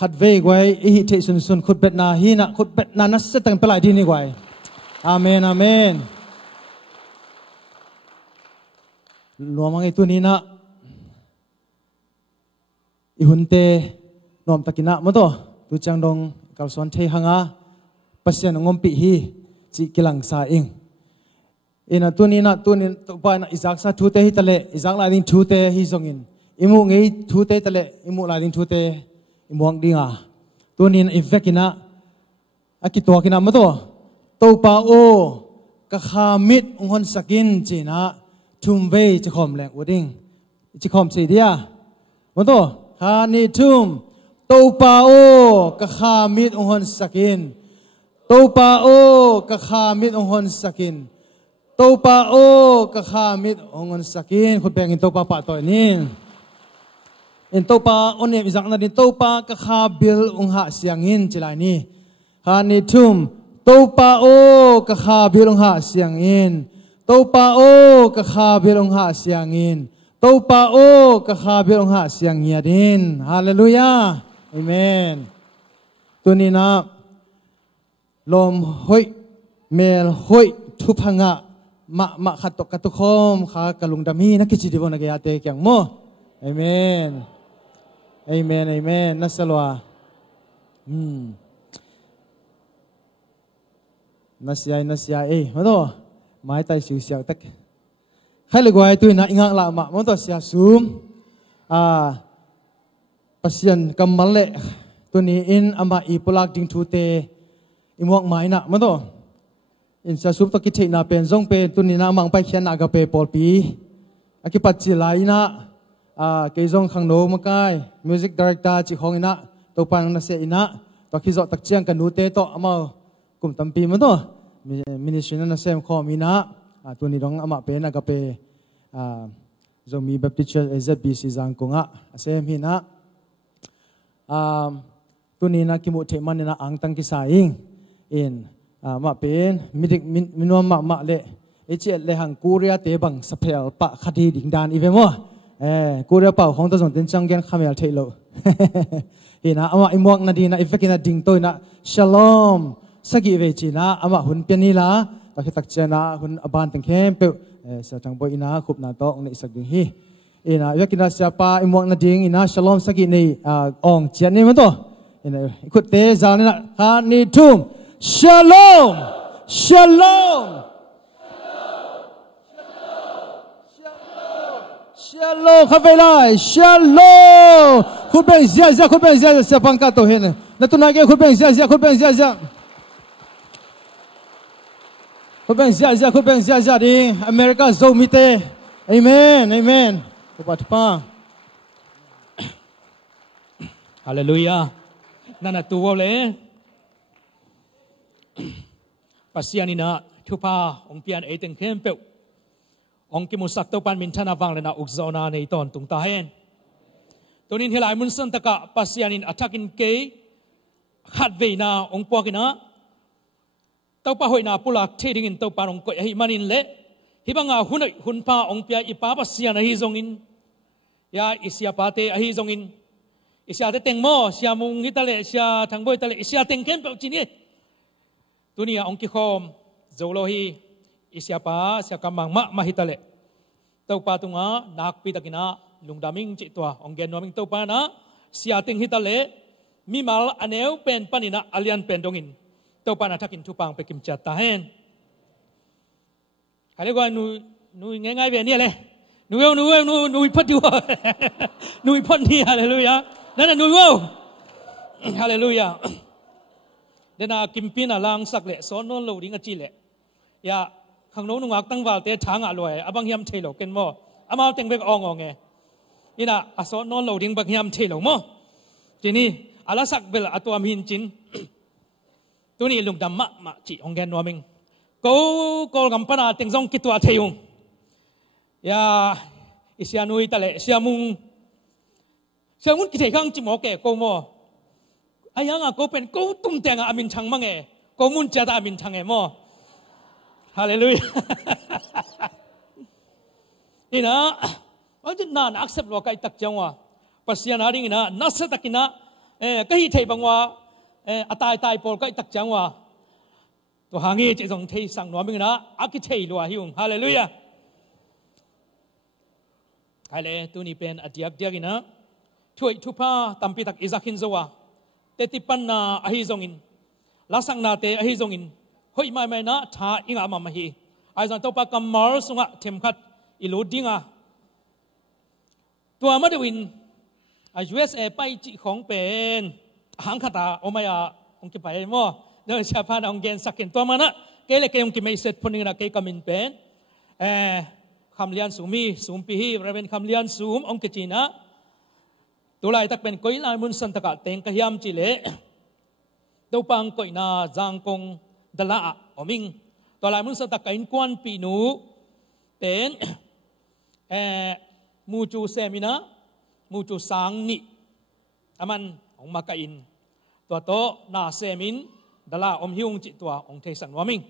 ขัดเวกไว้อิหิเทสุนขุดเบ็ดนาฮีนะขุดเบ็ดนานัสตังเปลายดีนี่ไว้อาเมนอาเมนรวมไอ้ตัวนี้นะอิหุนเตนอมตะกินะมั้งตัวดูจังดงกัลสวนเทหังอาปัสยานงมปีฮีจิกิลังสาอิงอินะตัวนี้นะตัวนี้ตัวไปนะอิซักซาทูเตฮิตะเลอิซักลาดิงทูเตฮิซงอินอิมุงี้ทูเตตะเลอิมุลาดิงทูเตอิมุอังดิงาตัวนี้นะอิเฟกินะอากิตัวกินะมั้งตัวตัวปาโอกะขามิดองค์สกินจีนะทุมเวจะคอมแรงอุดิงจะคอมสีเดียมั้งตัวฮานิทุมตัวปาโอกะขามิดองค์สกินตัวปาโอกะขามิดองค์สกินตัวปาโอกะขามิดองค์สกินคุณแปลงอินตัวปาปะตัวนี้อินตัวปาอันนี้อิจักนั่นอินตัวปากะขาบิลองค์หาเสียงอินจิลานี่ฮานิทุมตัวปาโอกะขาบิลองค์หาเสียงอินตัวปาโอกะขาบิลองค์หาเสียงอินตัวปาโอกะขาบิลองค์หาเสียงเงียดินฮาเลลูยาอาเมนตัวนี้นะลมหอยเมลหอยทุพังะมะขัดตกกัตุคมขากะลุงดามีนักกิจดิบนักยาเตแกงโมอาเมนอาเมนอาเมนนัสลวานัสยามาตัวไม้ไต่สิวเสียวตักใครเลยกว่าตัวน่ะingakละมาตัวเสียซูมปัสยันกำมัลเล่ตัวนี้อินอามาอีปลักดิงทูเตอิมวกไม้น่ะมาตัวอินเสียซูมตัวกิจน่ะเป็นซงเป็นตัวนี้น่ะมังไปเขียนอากาเปปอลปีอากิปัจจิไลน่ะเกยซงขังโนมกายมิวสิกดีเรคเตอร์จิของอินะตัวปังนัสเซอินะตัวคิดจตักเจียงกันนูเตโตอามากลุ่มตัมปีมันตัวมินิสทรีนั้นนัสเซมข้อมีนะตัวนี้ร้องอามาเป็นกะเปจงมีแบบติเชอร์เอเซบีซีจังกงะเซมหินะตัวนี้นะกิมุเทมันนี่นะอังตังกิสาอิงอินมาเป็นมินวมมาเละเอเจเลหังกูเรียเตบังสเปลปะคดีดิ่งดานอีเวมัวกูเรียเป่าของตัวส่งเป็นจังเกนขามลเทโลเห็นนะอามาอิมวกนาดีนะอิฟเฟกินะดิ่งตัวนะชลอมสกิเวจีนะอามาหุ่นเปียนี่ละตะคิดตักเจนะหุ่นอบานตังเข้มเปิลเสจังบอยนะขุบนาโตองในสักดิ่งฮีเห็นนะอิฟเฟกินะเสียปาอิมวกนาดิ่งอินะชลอมสกิในองเจียนี่มันตัวเห็นนะขุดเตจานี่นะฮานิทุมชลอมShalom, kafelai. Shalom. Khubeng zia pangkat tu hen. Natu nage khubeng zia. Khubeng zia di Amerika zomite. Amen. Kupat pa. Hallelujah. Nana tu wole. Pasianina thupa ong pian eteng kempeu. องค์กิมุสักตัวปันมินทนาวังเลยนะอุกโซนาในตอนตุงตาเฮนตัวนี้ที่หลายมุนสันตะกะปัสยานินอัฐกินเกยขัดเวนาองค์ปวกินะตัวปะหอยนาปุลักเทดิงินตัวปานองค์กอยหิมันินเละฮิบังอาหุนปาองค์เปียอิปาปัสยานะฮิซงอินยาอิสยาปาเตอฮิซงอินอิสยาเตเต็งโมอิสยามุงฮิตาเลอิสยาทางบอยตาเลอิสยาเต็งเข้มเปล่าจีนี่ตัวนี้องค์กิคอมโจโลฮีอิสยาปาเสียกำมังมะฮิตาเลตัวปาตุงะนักปีตะกินะลุงดามิงจิตตัวองเกนนอมิงตัวปานะเสียติงฮิตาเลมีมาลอันเอวเป็นปานินะอเลียนเป็นดงอินตัวปานะทักินทุปังไปกิมจัดตาเฮนอะไรก็นูง่ายๆแบบนี้เลยนูพัดอยู่นูพัดนี่ฮาเลลูยานั่นน่ะนูฮาเลลูยาเดน่ากิมปีน่ะลางสักเละสอนนนโลดิ้งจีเละยาข้างโน้นนุ่งอักตั้งวาลเตะช้างอร่อยอบังยำเทโลกันมั่วอามาเต็งเบกอ่องไงนี่นะอาสอนนนโลดิ้งบังยำเทโลมั่วทีนี้อาลาสักเบลอตัวมินจินตัวนี้ลุงดำมะจีองแกนนัวมิงกูกำปนาเต็งซองกิตัวเทยงยาอิสยานุยตะเลเสียมุงกิเทขังจิมโอเกกูมั่วอายังกูเป็นกูตุ้มเตียงอามินชังมั่งกูมุนเจตาอามินชังมั่วฮาเลลูยานี่นะอันนี้น่าอักเสบว่าใครตักจังวะปัสยานาริงนะนัสตักินะ ก็ฮิเทบังว่าตายปอลก็ตักจังว่าตัวหางงี้จะส่งเทสั่งหนวมิงนะอักเทลัวหิวฮาเลลูยาใครเลยตัวนี้เป็นอดียกเดียกินะช่วยทุพาตัมปิตักอิซักหินโซวาเตติปันนาอหิซงอินลาสังนาเตอหิซงอินเฮ้ยไม่นะท้าอิงอามาฮีไอ้สันตัวปากกัมมาร์สุงะเทมขัดอิลูดิงาตัวมาดวินUSA ไปจีของเป็นหางคตาโอมายาองค์ไปมั่วเดี๋ยวชาวพานองค์เกณฑ์สักเกณฑ์ตัวมันนะเกลี่ยเกย์องค์ไม่เสร็จพนึงนะเกย์กำมินเป็นคำเลียนสูมีสูมปีฮีเราเป็นคำเลียนสูมองค์จีนะตัวลายตักเป็นก้อยลายมุนสันตะกะเต็งกะยามจิเลตัวปังก้อยนาจางกงดลาอมิงตัวลายมุนสันตะกะอินกวนปีนูเป็นมูจูเซมินะมูจูสังนิอามันองมากินตัวโตนาเซมินดลาอมฮิวงจิตัวองเทสันวามิง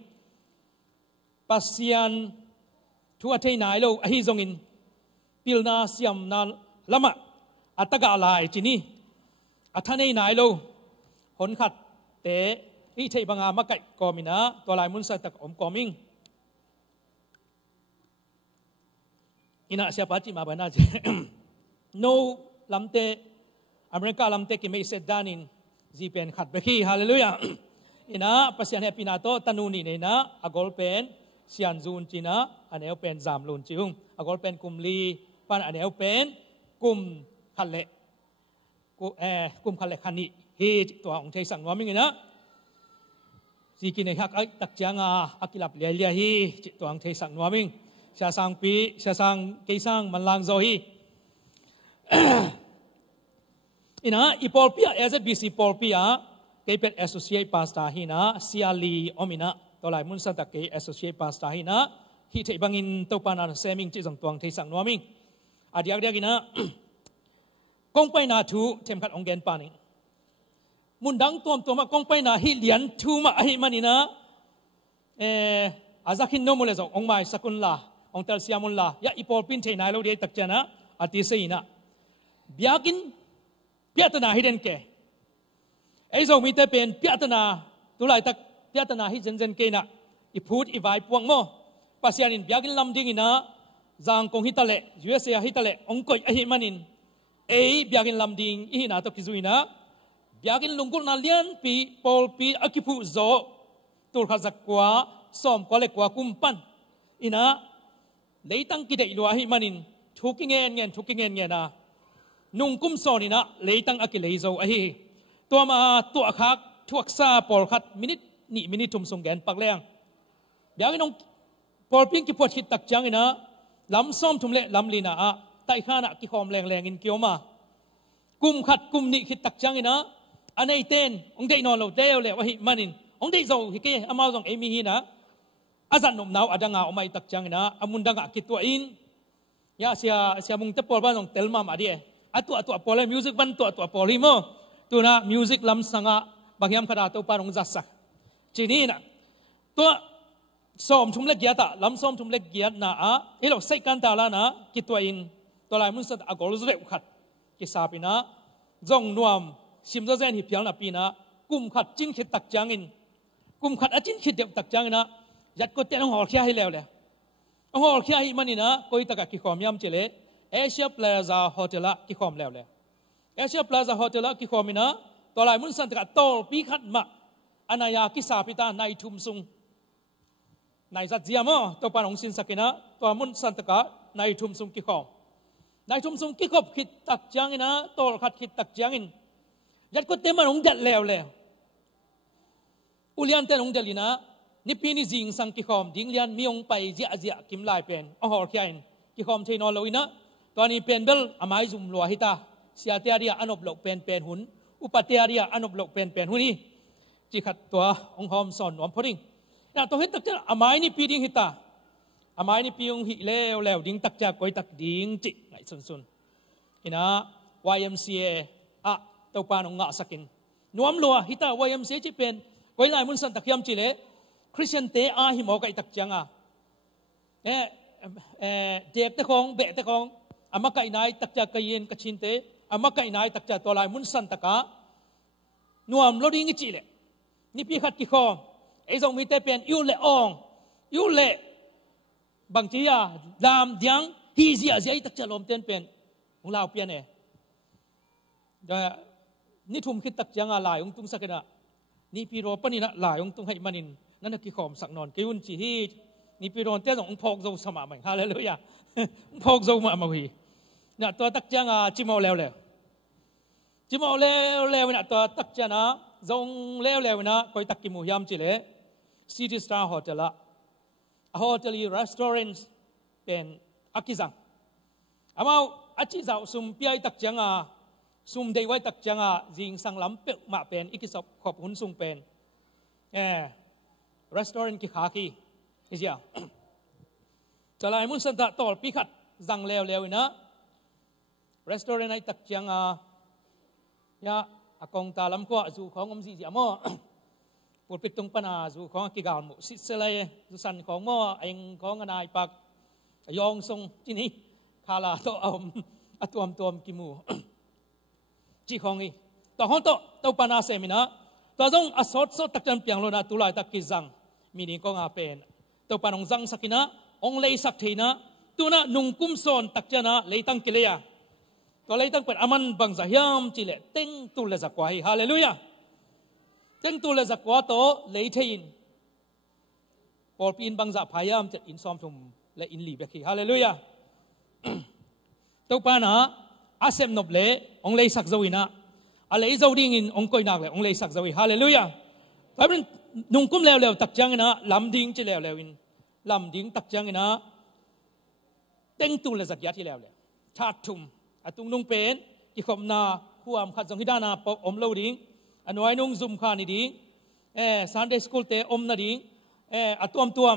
ปัสยันทัวเทนายโลอหิซงอินปิลนาเซียมนาละมะอัตกะลายจินีอัทเนนายโลหนขัดเตอิเทบังอามาไกกอมินะตัวลายมุนสัตตะอมกอมิงอินะเสียปัจจิมาบานาเจโนลำเตอเมริกาลำเตกิไม่เสร็จด้านินจีเป็นขัดไปขี้ฮาเลลูยาอินะปัสยันเฮปินาโตตันูนีเนนะอากอลเป็นเซียนจูนจีนะอันเอลเป็นจามลุนจิงอากอลเป็นกุมลีปันอันเอลเป็นกุมขัดเละกุมขัดเละขันนี่เฮตัวองเทสังวามิงนะจีกินในฮักไอตักจางอากิลับเลียเลียฮีจิตัวองเทสังวามิงชาสังปีชาสังเกสังมันลางโซฮีอินะอีพอลปีอาSBCพอลปีอาเกเป็น associate pastor ฮินะเซียลีอมินะตัวลายมุนสัตตะเก associate pastor ฮินะฮิเทบังอินตัวปานาเซมิงจิจังตัวงเทสังนัวมิงอาเดียกเดียกินะกงไปนาทูเทมขัดองเกนปานิมุนดังตัวมากงไปนาฮิเลียนทูมาอหิมันินะอาจักินโนมุเลซองไม่สกุลลาองเตลเซียมุลลายาอีพอลปินเทนายโลเดียตักเจนะอาทิเซยนะเบียกินเปียตนาฮิเดนเกไอ้ส่งมีแต่เป็นเปียตนาตัวไหลตักเปียตนาฮิเจนเกนะอีพูดอีไวปวงโมปัสยานินเบียกินลำดิ่งนะจางกงฮิตาเล USA ฮิตาเลองกอยอหิมันินเบียกินลำดิ่งอีนาตกิซุยนะเบียกินลุงกุลนาเลียนปีปอลปีอากิพุโซตัวข้าจักกว่าซ้อมก็เล็กกว่ากุมปันอีนะเลยตั้งกิเดอิลวาหิมันินทุกเงี้ยนะนุ่งกุมโซนี่นะเลยตั้งอากิเลยโซอหิตัวมาตัวคักทุกซาปอลคัดมินิทุมทรงแกนปักแรงเดี๋ยวน้องปอลพิงกิพอชิดตักจังนะลำซ้อมทุมเละลำลีนะไต่ข้านะกิคอมแรงอินเกียวมากุมขัดกุมนิคิดตักจังนะอันไหนเต้นองได้นอนเราเดียวเลยวะหิมันินองได้โซฮิเกอามาซองเอมิฮีนะอาจารย์หนุ่มนาวอดังเอาไม่ตักจังนะอามุนดังกิตัวอินยาเสียมุงเตปอลบ้านของเตลมามาดีตัวปอลมิวสิกบันตัวปอลิโมตัวนะมิวสิกลำสังะบางยามขนาดตัวปานองจัสสักจีนี่นะตัวซ้อมทุ่มเล็กเกียร์ตาลำซ้อมทุ่มเล็กเกียร์นะเฮ้ยเราใส่กันตาละนะกิตัวอินตัวลายมุนสัตอากอลเร็วขัดกิสาปีนะจงนวมชิมจะเซนหิบยานะปีนะกุมขัดจิ้นขิดตักจังอินกุมขัดจิ้นขิดเดียวตักจังนะยัดก็เตะน้องหอลเขียให้แล้วเลยน้องหอลเขียให้มันนี่นะก็อีตะกับกิขอมยำเจเลเอเชียพลาซ่าโฮเทลกิขอมแล้วเลยเอเชียพลาซ่าโฮเทลกิขอมินะตัวลายมุนสันตะกับโตปีขัดมาอันายากิสาพิตานายทุมซุงนายสัตเจียมตัวปานองสินสักนะตัวมุนสันตะกับนายทุมซุงกิขอมนายทุมซุงกิขอบขิดตักจังนะโตขัดขิดตักจังอินยัดก็เต็มมันองเด็ดแล้วเลยอุเลียนเต็มองเด็ดลีนะนี่ปีนี้จิงสังกิขอมดิ้งเลียนมีองไปเจียกิมลายเป็นอ๋อแค่อินกิขอมเทนอลอยนะตอนนี้เป็นเบลอามายซุมลัวฮิตาเสียเตียรีอันอบหลกเป็นหุ่นอุปเตียรีอันอบหลกเป็นหุ่นนี่จิขัดตัวองหอมสอนหอมพอดิ้งนะตัวฮิตตักจะอามายนี่ปีดิ้งฮิตาอามายนี่ปีองหิแล้วดิ้งตักจะก้อยตักดิ้งจิไงสุนอินะ YMCA ตัวปานองงะสักินนวมลัวฮิตา YMCA จิเป็นก้อยลายมุนสันตักยำจิเลคริสเตียนเตะหิมอกัยตักจังเด็กตะคองเบะตะคองอามาไก่นายตักจากกัยนกัชินเตอามาไก่นายตักจากตัวลายมุนสันตะกะ นัวมรถดิ้งจีเลยนี่พี่ขัดกี่คอไอ้ทรงมีแต่เป็นยูเล่องยูเล่บางทีอะลามยังฮีเสียเสียตักจะลมเต้นเป็นของเราเปลี่ยนเองแต่นี่ทุ่มคิดตักยังอะไรองตุงสักนะนี่พี่รอปนี่นะหลายองตุงให้มันินนั่นนักกี่คอมสักนอนกิวนจีฮีนี่พี่รอนเต้นองพกโจสมาใหม่ฮาเลลูยาพกโจมามาฮีเนี่ยตัวตักยังจิมเอาแล้วจิมเอาแล้วเนี่ยตัวตักยังนะจงแล้วนะคอยตักกิมูยามจิเลซีทีสตาร์โฮเทลละโฮเทลรีสตอเรนต์เป็นอากิจังอามาอาจิจ่าซุ่มเปียตักยังซุ่มเดไว้ตักยังจิงสังลำเปะมาเป็นอีกสอบขอบหุ่นซุ่มเป็นรีสตอเรนต์กี่ขาขี้เฮียจะไล่มุนสันตะตอลพิขัดจังแล้วนะรีสตอเรนต์ไอ้ตักยังยาอากงตาลำก็จูของอมสีเสียมอปวดปิดตรงปนาจูของกิกาลมุสิเสลยจูสันของมอเองของนายปักยองทรงที่นี่คาลาโตอมอตัวมกิมูจีของอีต่อห้องโตตัวปนาเซมินะตัวจงอสอดสดตักจันเปียงโลนาตุลายตักกิจังมีนี่ก็งาเป็นตัวปานองจังสักินะองเลยสักทีนะตัวน่ะนุ่งกุ้มโซนตักจันนะเลยตั้งกิเลยะตัวเลยตั้งเป็นอามันบังซะยามจิเลเต็งตุลจักวาฮีฮาเลลูยาเต็งตุลจักวาโตเลยเทียนพอปีนบังซะพยายามจะอินซอมทุมและอินลีเบคีฮาเลลูยาตัวปานะอาเซมนบเลองเลยสักจวินะอะไรจาวดิ้งอินองคอยนักเลยองเลยสักจวิฮาเลลูยาเพราะมันนุ่งกุ้มแล้วตักจังนะลำดิ้งจิแล้วอินลำดิ้งตักจังนะเต็งตุลจักยาที่แล้วชาตุมอตุงนุ่งเป็นที่ขมนาความขัดสงหิดานาปอมเลวดิ้งอันไว้นุ่งซุ่มขานี่ดิ้งซันเดย์สคูลเตอมนาดิ้งอตัว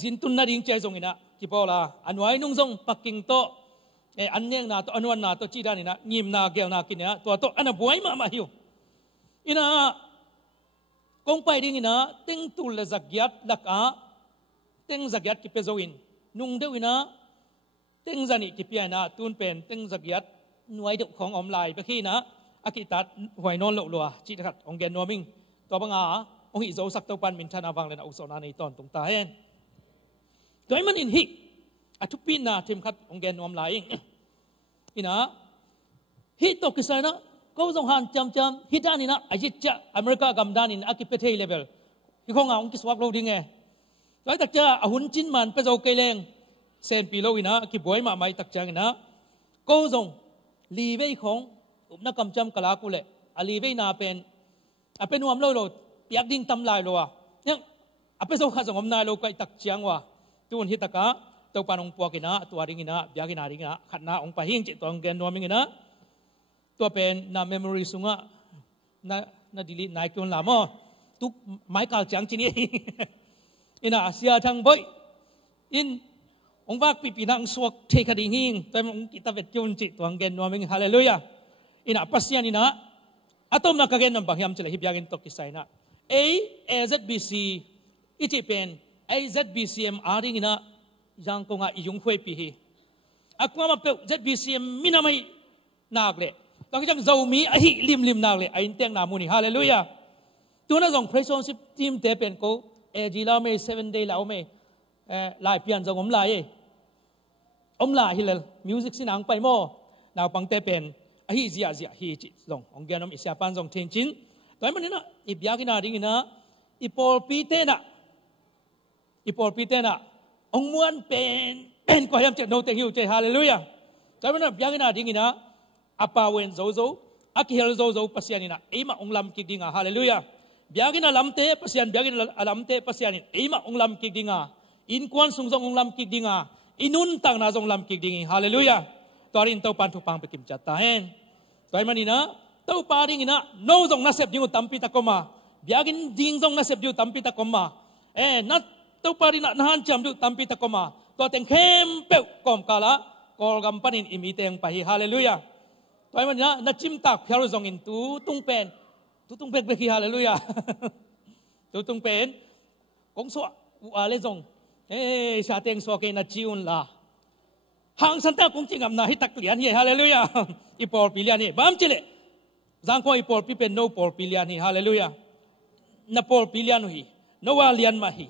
จินตุนนาดิ้งใจจงอินะกี่พอละอันไว้นุ่งจงปักกิ่งโตอันเนียงนาตัวอันวันนาตัวจีดานี่นะยิมนาเกลนากินเนี่ยตัวอันนั้นบวยมาหิวอินะกงไปดิ้งอินะเต็งตุลจักยัดลักเต็งจักยัดกิเปโซอินนุ่งเดวินะเต็งจันนี่กิเปียนะตูนเป็นเต็งจักยัดหน่วยเด็กของอมลายไปขี้นะอากิตัดหวยนอนหลัวจิตขัดองเกนนัวมิงตัวบังองหิโซสักตัวปันมินชนาวังเลยนะอุศนาในตอนตรงตาเห็นโดยมันอินฮิอาทุปีนะทีมขัดองเกนนัวมลายอินะฮิตกิสายนะก็ส่งหันจำฮิตานี่นะอาจิตจะอเมริกากำดานินอากิเปเทเลเวลฮิคงองกิสวาบโลดิ้งโดยตักจะอาหุนจินมันไปโจเกเลงเซนปีโลวินะกิบวยมาไม่ตักจังนะก็ส่งลีเวของอุปนักกำจำกลากุเลอลีเวนาเป็นวามโลเปียกดิ้งตำลายโลวะเนี่ยเป็นส่งข้าส่งอมนายโลก็ตักจังวะตัวนี้ตักตัวปานองปวกินะตัวดิ้งนะเบียกินาดิ้งนะขัดนาองปะหิงจิตตัวองเกนนัวมิงนะตัวเป็นนาเมมโมรีสุงะนาดิลินายกินลามอตุกไม้กาลจังจีนี่อินะเสียทางบ่อยอินองค์วักปีนังสวกเทคดีหิงแต่องค์กิตาเวทจุนจิตวังเกนนัวมิงฮาเลลูยาอินะปัสยานินะอาตมนักเกนนับบังยามเจริญฮิบยากินตกิสัยนะAZBC อิจิเป็น AZBCM อาริงินะยังคงยุ่งคุยปีฮีอากูมาเปิด ZBCM มินาไม่นักเลยตอนที่จังเจ้ามีอหิลิมนักเลยไอ้เตียงนามุนีฮาเลลูยาตัวนั้นส่ง Friendship Team เตเป็นกูจีลาไม่7 day แล้วไม่ลายเปลี่ยนจากอมลายลายฮิเลมิวสิกสินังไปโม่นาวปังเตเป็นอหิเจียฮิจิลงองเกนอมอิสยาปันส่งเทนจินตอนนี้นะอีบยากินาดิ้งนะอีปอลปีเตนะองมวนเป็นก็ยังจะโนเตฮิวเจฮาเลลูยาตอนนี้นะยากินาดิ้งนะอาปาเวนโซโซอากิเฮลโซโซปัสยานินะเอมาองลำกิดิ้งฮาเลลูยาbiagina lamte pasian biagina lamte pasianin eima onglam kikdinga in kwan sungjong onglam kikdinga inun tang na jong lam kikdingi hallelujah torin to pan thu pang pekim chata hen toy manina to paring ina no jong na sep dingu tampi takoma biagin ding jong na sep diu tampi takoma na to parina nahan cham diu tampi takoma to teng khem pe kom kala kol gam panin imiteng pahi hallelujah toy manina na chim tak phyaru jong in tu tung pen tutung bek beki haleluya tutung pen kong so ale jong sa teng so ke na chiun la hang santa kong chingam na hitak lian hi haleluya ipor pilian hi bam chile จางก็อีปอลปีเป็นโนปอลปีเลียนฮีฮาเลลูยานับปอลปีเลียนฮีโนวาเลียนมาฮี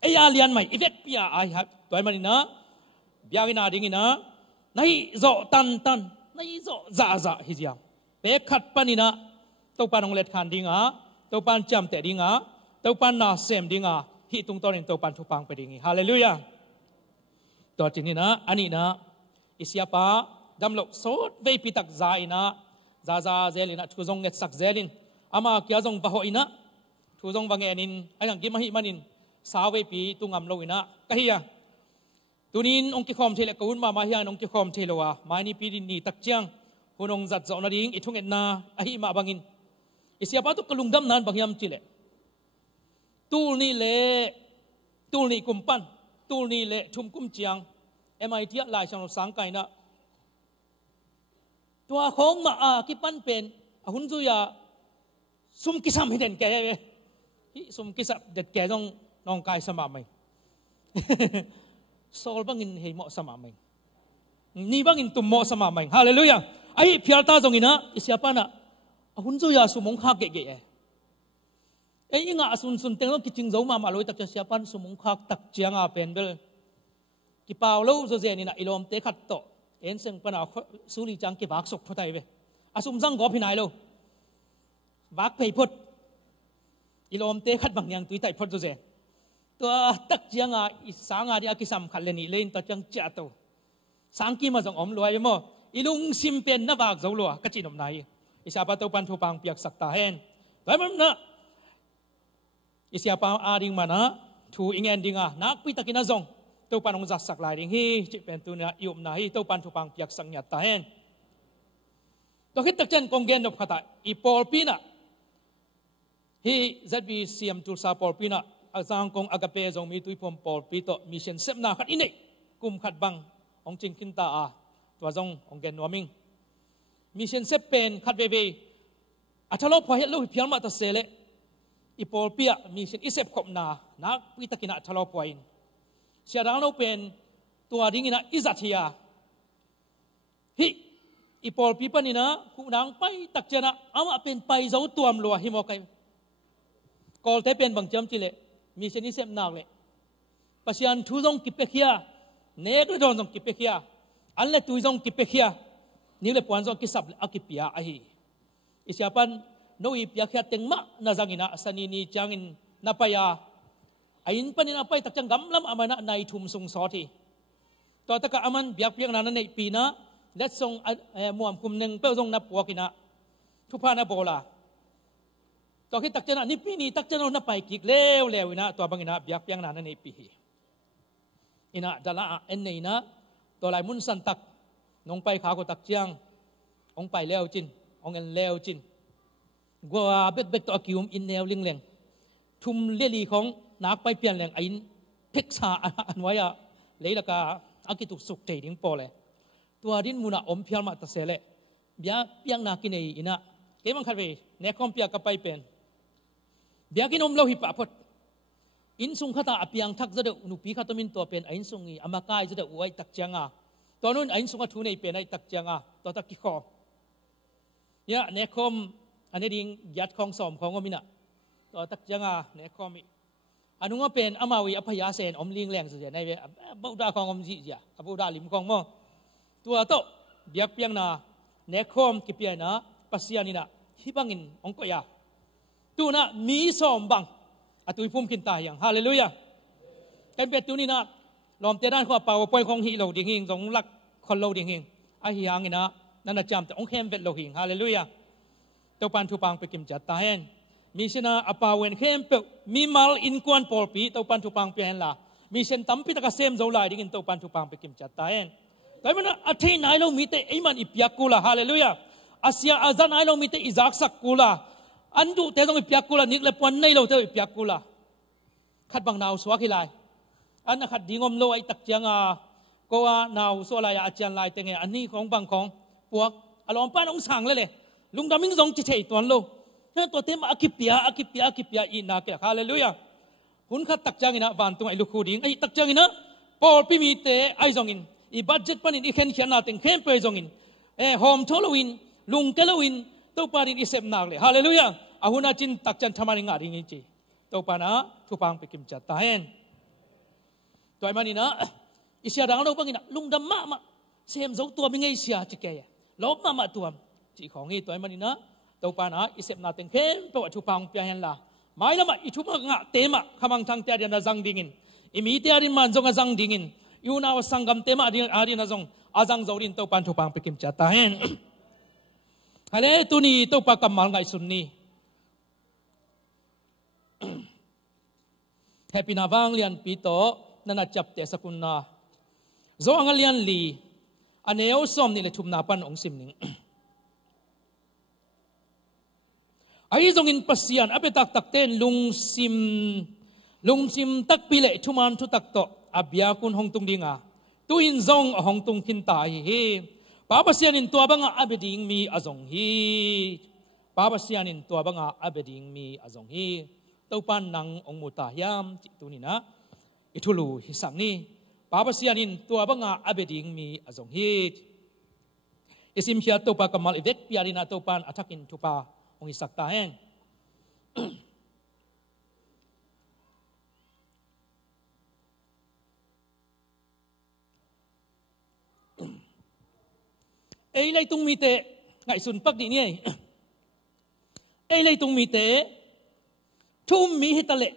เอียเลียนมาอีเด็กปีอาไอฮับตัวมันนะบิอากินาดิ้งนะนายโจตันนายโจจ่าฮิจิยามเป๊กขัดปนินะตัวปันองเล็ดขันดิ้งอ่ะตัวปันจำแต่ดิ้งอ่ะตัวปันนาเซมดิ้งอ่ะฮิตุงตัวนี้ตัวปันทุปังไปดิ้งฮาเลลูยาตัวจริงนะอันนี้นะอิสยาปาดำลกโซดเวปิตักใจนะจ่าเจลินะทุจงเงสักเจลินอามาเกียจงพะโหอินะทุจงวังเอนินไอ้ยังกิมหิมันินสาวเวปีตุงอัมโลอินะกะฮียาตุนินองค์กิคอมเทเลกุนมาเฮียนองค์กิคอมเทโลวะมานี่ปีดินนี่ตักเจียงหุนองจัดเจ้านาดิ้งอิทุงเอ็นนาอหิมาบังอินอิสยาปาตุกลุงดำนันบังยามจิเลตูนี่เล่ตูนี่กุมปันตูนี่เล่ทุมกุมเจียงMIT หลายช่างสังกัดนะตัวของมาคิปันเป็นหุ่นจุยาสุมกิสามให้เด่นแก่สุมกิสามเด็ดแก่ต้องน้องกายสมาไม่โซลบังอินให้เหมาะสมาไม่นี่บังอินตุ่มเหมาะสมาไม่ฮาเลลูยาไอ้พิอาตาตรงนี้นะอิสยาปานะหุ่นจุยาสุมงคาเก๋ไอ้ยังอ่ะสุนเต็งต้องกิจงเจ้ามาลอยตักจะเสียปันสุมงคาตักเจียงเป็นเบลกิปาวโลโซเจนี่นะอิลอมเตขัดโตเอ็นเซงปนาสุริจังกิบากศกพอไทยเวอาสุมจังกอพินัยโลบากไปพดอิลอมเตขัดบางอย่างตุยไตพดโซเจตัวตักเจียงอิสางาดิอากิสัมขัดเลนี่เลนตักจังเจ้าโตสังกีมาจังอมรวยมั้งอิลุงซิมเป็นนับากเจ้าลัวกจินอมนายอิสยาปาตัวปันทุปังเปียกสักตาเห็นแต่มันนะอิสยาปาอาดิงมานะทูอิงเอนดิงนักพิตากินาจงตัวปันองจักสักลายดิ้งฮีจิเป็นตัวเนี่ยยุบนาฮีตัวปันทุปังเปียกสังยัดตาเห็นตัวคิดตักเจนกงเกนนบขัดอีปอลปีน่ะฮีจะบีเซียมตุลซาปอลปีน่ะอาจารย์กงอากาเปจงมีตุยพมปอลปีโตมีเชนเซมนาขัดอินเนกุมขัดบังองจิงคินตาตัวจงองเกนวามิงมีเชนเซปเป็นขัดเบเบอัทโลพอเฮลโลพิอามาตัสเซเลอีปอลปีอะมีเชนอิเซปขบนานักพิตากินะอัทโลพออินเสียดางเราเป็นตัวดิ้งนะอิจัตเฮียฮิอีปอลปีปนี่นะคุณนางไปตักเจนะเอามาเป็นไปเจ้าตัวมลัวฮิโมไกกอลเทเป็นบางจำจิเลมีเช่นนี้เสพนักเลยปัจจัยทุจงกิเปขียเนกเลยโดนจงกิเปขียอันเล่ทุจงกิเปขียนี่เลยปวนจงกิสับอากิปิยาไอฮิอิสยาปันโนอีปิยาขียเต็งมะนาจังินะสันนีจังินนาปยาไอ้อินปนินาไปตักจังกำลังอามันในทุ่มทรงสอทีต่อตะกะอามันเบียกเบียกนั้นในปีนะเล็ดทรงมวมคุมหนึ่งเป้าทรงนับปวกินะทุพานาโบลาต่อที่ตักจังนี่ปีนี้ตักจังเรานับไปกิกเล้วนะตัวบางอินะเบียกเบียกนั้นในปีอินะดาละเอ็นนี่นะตัวลายมุนสันตักน้องไปขาก็ตักจังองไปแล้วจินองเงินแล้วจินกัวเบ็ดตัวกิวมอินแนวลิงเลงทุ่มเลี้ยของนักไปเปลี่ยนแหล่งไอ้เท็กซ่าอันไว้อะเลยละกาอากิตุกสุกเตดิ้งปอเลยตัวดินมุนาอมเพียงมาตัดเสลเบียเปียงนักินเออินะเกมันขัดไปเนคอมเปียกับไปเป็นเบียกินอมเราหิปะพดอินซุงขัดอาเปียงทักจะเดอุนุปีขัดมินตัวเป็นอินซุงอีอามากายจะเดอไว้ตักเจียงตัวนู้นอินซุงขัดทุนในเป็นไอ้ตักเจียงตัวตักกิคอเนี่ยเนคอมอันนี้ดิ้งยัดของสอมของอมินะตัวตักเจียงเนคอมอันนู้นเป็นอามาวีอภัยเซนอมลิงแรงสุดในเวบุดาของอมจีจ้ะบุดาลิมของมั้งตัวโตเบียกเปียงนาเนคอมกิเปียนะปัสยานินะฮิบังอินองก็ยาตัวน่ะมีสมบังอตุยพุ่มกินตายอย่างฮาเลลูยากันเป็ดตัวนี้นะลอมเตด้านข้อเป่าปล่อยของฮิโลดิ่งหิงสงลักคนโลดิ่งหิงอาฮิยังอินะนั่นจำแต่องเข้มเป็ดโลหิงฮาเลลูยาตัวปันทุปังไปกิมจัดตาเห็นมีเชนะอปาเวนเข้มเปมีมาลอินกวนปอลปีตัวปันทุปังเปลี่ยนละมีเชนตั้มพิตากาเซมโจลายดิ่งตัวปันทุปังไปกิมจัดตาเห็นแต่มันอัฐินายเรามีแต่อิมันอิปยากูละฮาเลลูยาอาเซียอาจารย์นายเรามีแต่อิซักสักกูละอันดูแต่ต้องอิปยากูละนิกเลปวันในเราเท่าอิปยากูละขัดบางนาวสวากิลายอันนักขัดดิ่งอมโลไอตักเจียงก็ว่านาวสวลายอาจารย์ลายแต่ไงอันนี้ของบางของพวกอารมณ์ป้าน้องสั่งเลยลุงดามิงซงจิเฉยตัวโลตัวเต็มอากิปยาอินาเกะฮาเลลูยาหุ่นขัดตักจังอินะวันตรงไอ้ลูกคูดิ้งไอ้ตักจังอินะปอลพิมีเตไอซงอินอีบัดเจ็ตปันอินอีเข็นเขียนนาติงเข้มไปซงอินโฮมโทโลวินลุงเกลวิน ตัวปานินอิเซมนักเลยฮาเลลูยาอาหุนาจินตักจันทามาริงาริงจีตัวปานะทุพังไปกิมจัดตาเห็นตัวมันนี่นะอิเสียดังเราบังอินะลุงดำมาเสียมโจตัวมีไงเสียจิเกยลบมาตัวจีของงี้ตัวมันนี่นะตัวปานะอิเซมนาเต็งเข้มตัวทุพังเปียเห็นละไม่ละมาอิทุพังะเตมะขมังทางเตียดินาจังดิ่งอิมีเตียดินมันจงจังดิ่งยูนาวสังกัมเตมะอาดินาจงอาจังโจดินตัวปานทุพังไปกิมจัดตาเห็นฮัลโหลตัวนี้ตัวปากกำมังไงสุนนี่แฮปปี้นาวังเลียนปีโตนั่นจับเตะสกุลนาโซอังเลียนลีอันเอวซ้อมนี่เลยทุบนาปันองซิมนิงไอ้จงอินปัสยานอเปตักตักเต้นลุงซิมตักปิเลทุมันทุตักโตอับยาคุณหงตุงดิงาตุอินซงหงตุงคินตาฮีป้าปัสยานินตัวบังอาเบดิงมีอาจงฮีป้าปัสยานินตัวบังอาเบดิงมีอาจงฮีตัวปันนังองมุตายามจิตุนี่นะอิทุลูฮิสังนี่ป้าปัสยานินตัวบังอาเบดิงมีอาจงฮีอิสิมเชียตัวปากมัลอิเวกพิอารินาตัวปันอัตักินทุปาองฮิสักตาเองไอ้เลยตรงมีเตะไงสุนปักดีนี่ไอ้เลยตรงมีเตะทุ่มมีฮิตาเล่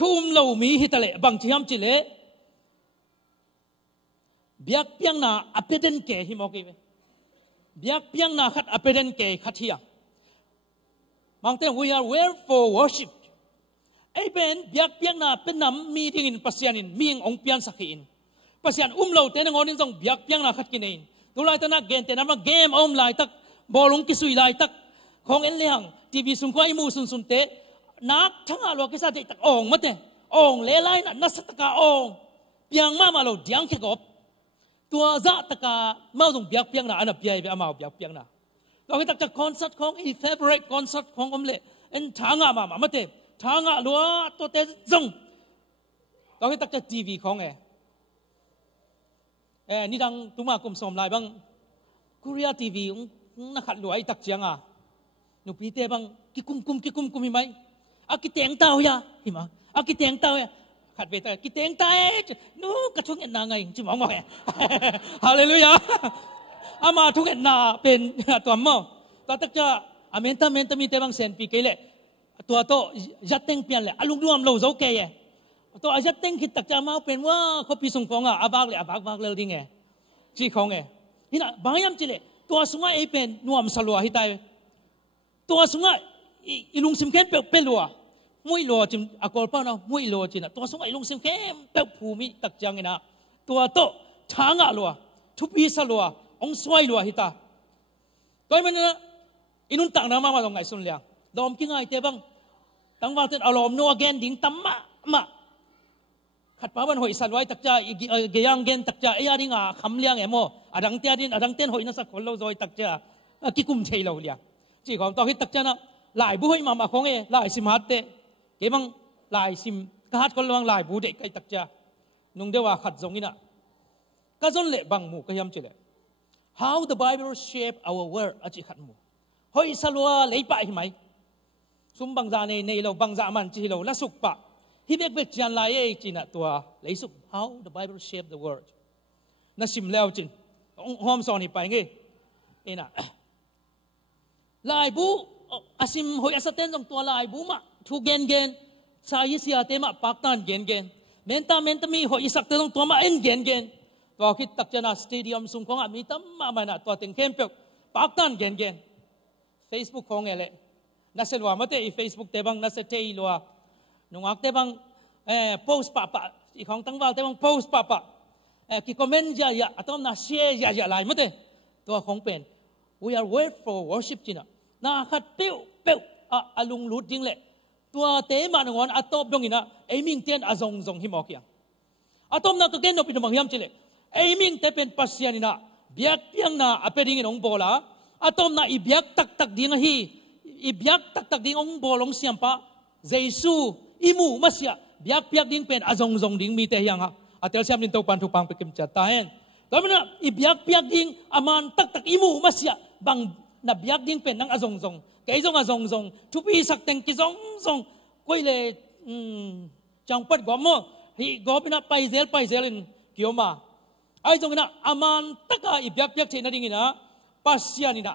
ทุ่มเรามีฮิตาเล่บางทีทำจิเล่เบียกเปียงนาอเปเดนเกหิมอกเวเบียกเปียงนาขัดอเปเดนเกขัดเฮียบางที we are where for worship ไอ้เป็นเบียกเปียงนาเป็นน้ำมีดิ่งปัสยานินมีองเปียนสักอินปัสยานเราเตนงอนินจงเบียกเปียงนาขัดกินเองดูไล่ตนักเกณฑ์แต่น้ำเกมไล่ตักบอลลงกิสุยไล่ตักของเอ็นเลี้ยงทีวีสุนควายมูสุนเตะนักทั้งอาลูกกิสาเตตักองมาเตะองเล่ไล่น่ะนัสตะกาองเปียงมาเราเดียงเขกบตัวจ่าตะกามาส่งเบียกเปียงนาอันนั้นเบียไปอามาเบียกเปียงนาเราคิดตักจากคอนเสิร์ตของอีเฟเวอร์เรทคอนเสิร์ตของอมเล่เอ็นทางอามาเตะทางอาลัวตัวเตะจงเราคิดตักจากทีวีของนี่ดังตุ้มากุมสมลายบังคุริยาทีวีนักขัดรวยตักเจียงนุปีเตบังกิคุมหิไหมอากิเตียงเต้าyaหิมะอากิเตียงเต้าyaขัดเวทกิเตียงเต้านู้กระชุ่งเอ็นนาไงจิมองว่าฮาเลลูยาอามาทุกเอ็นนาเป็นตัวมั่วตัวตักจะอเมนตามีเตบังเซนปีเกลตัวโตยัดเต็งเปลี่ยนเลยอลุงดูมโลโซเกยตัวอาจจะเต็งคิดตักจะมาเป็นว่าเขาพิสงฟองอาบากเลยดิ้งจีของนี่นะบางยามจีเลยตัวสุงะเป็นนัวมสลัวฮิตายตัวสุงะอีลุงซิมเข้มเป็นลัวมุ้ยลัวจิมอากอลป้านะมุ้ยลัวจีนะตัวสุงะอีลุงซิมเข้มเป็นภูมิตักจังไงนะตัวโตช้างะลัวทุบีสลัวองสวยลัวฮิตาตัวมันนะอีนุ่นตักน้ำมาตรงไหนสุนเลียงดอมกิ้งไงเตบังตั้งว่าเต้นอารมณ์นัวแกนดิ้งตั้มมาขัดป้าวันหอยสันไว้ตักจ่าเกียงเกนตักจ่าไอ้ยังคำเลี้ยงโมอดังเตียดินอดังเต้นหอยนักสักคนเราจอยตักจ่ากิกุมเชยเราเลี้ยงจีของต่อให้ตักจ่านะหลายบุ้ยมาของหลายสิมฮัตเตเก็บังหลายสิมกฮัดคนระวังหลายบุเด็กไก่ตักจ่านุ่งเดว่าขัดทรงนี่นะก็จนเละบังหมู่ก็ยำเจเลย how the Bible shape our world อจิขัดหมู่หอยสลัวเลยไปไหมซุ่มบังจาในเราบังจามันจีเราละสุกปะที่เบกจันลายจีน่ะตัวเลยสุก how the Bible shape the world นั่นชิมแล้วจินหอมสอนนี่ไปงี้เอ็น่ะลายบูอาซิมหอยอาสเตนตรงตัวลายบูมาทุกเกนชายเสียเตมาปากตันเกนเมนตามีหอยสักเตนตรงตัวมาเอ็นเกนตัวคิดตักจะน่ะสเตเดียมสุ่มของมีตั้มมาน่ะตัวเต็งเข้มเปียกปากตันเกน Facebook ของเลยน่าเสียว่ามาเตะอี Facebook เตบังน่าเสียเตยลัวนุ่งอักเตบังpost ปะอีของตั้งว่าเตบัง post ปะกิคอมเมนต์ยาอะตอมน่าแชร์ยาหลายมาเตะตัวของเป็น we are wait for worship จีน่ะน่าขัดเปี้ยวอาลุงลุดจริงเลยตัวเตมันงอนอะตอบดงอินะไอ้มิงเตียนอาจงหิมอกยังอะตอมน่าก็เกณฑ์นปิดมังยามจีเลยไอ้มิงเตเป็นปัสยานินะเบียกเปียงน่ะอเปดิงองโบลาอะตอมน่าอีเบียกตักดิงฮีอีเบียกตักดิงองโบลงเสียมปะเยซูอิมูมาเสียเบียกเปียกดิงเป็นอาจงดิงมีแต่ยังฮะอาเตลเสียมดินตัวปันทุปังไปกิมจัดตาเห็นตอนนั้นอีเบียกเปียกดิงอามันตักอิมูมาเสียบัง นับยักดิ้งเป็นนังอจงจงเกยจงอจงจงทุบีสักเต็งกิจงจงก้อยเลยจังปัดกว่ามั่วฮีกอบนะไปเซลอินเกี่ยวมาไอ้จงนะอามันตะกาอียักยักเชนดิ้งนะปัสยานินะ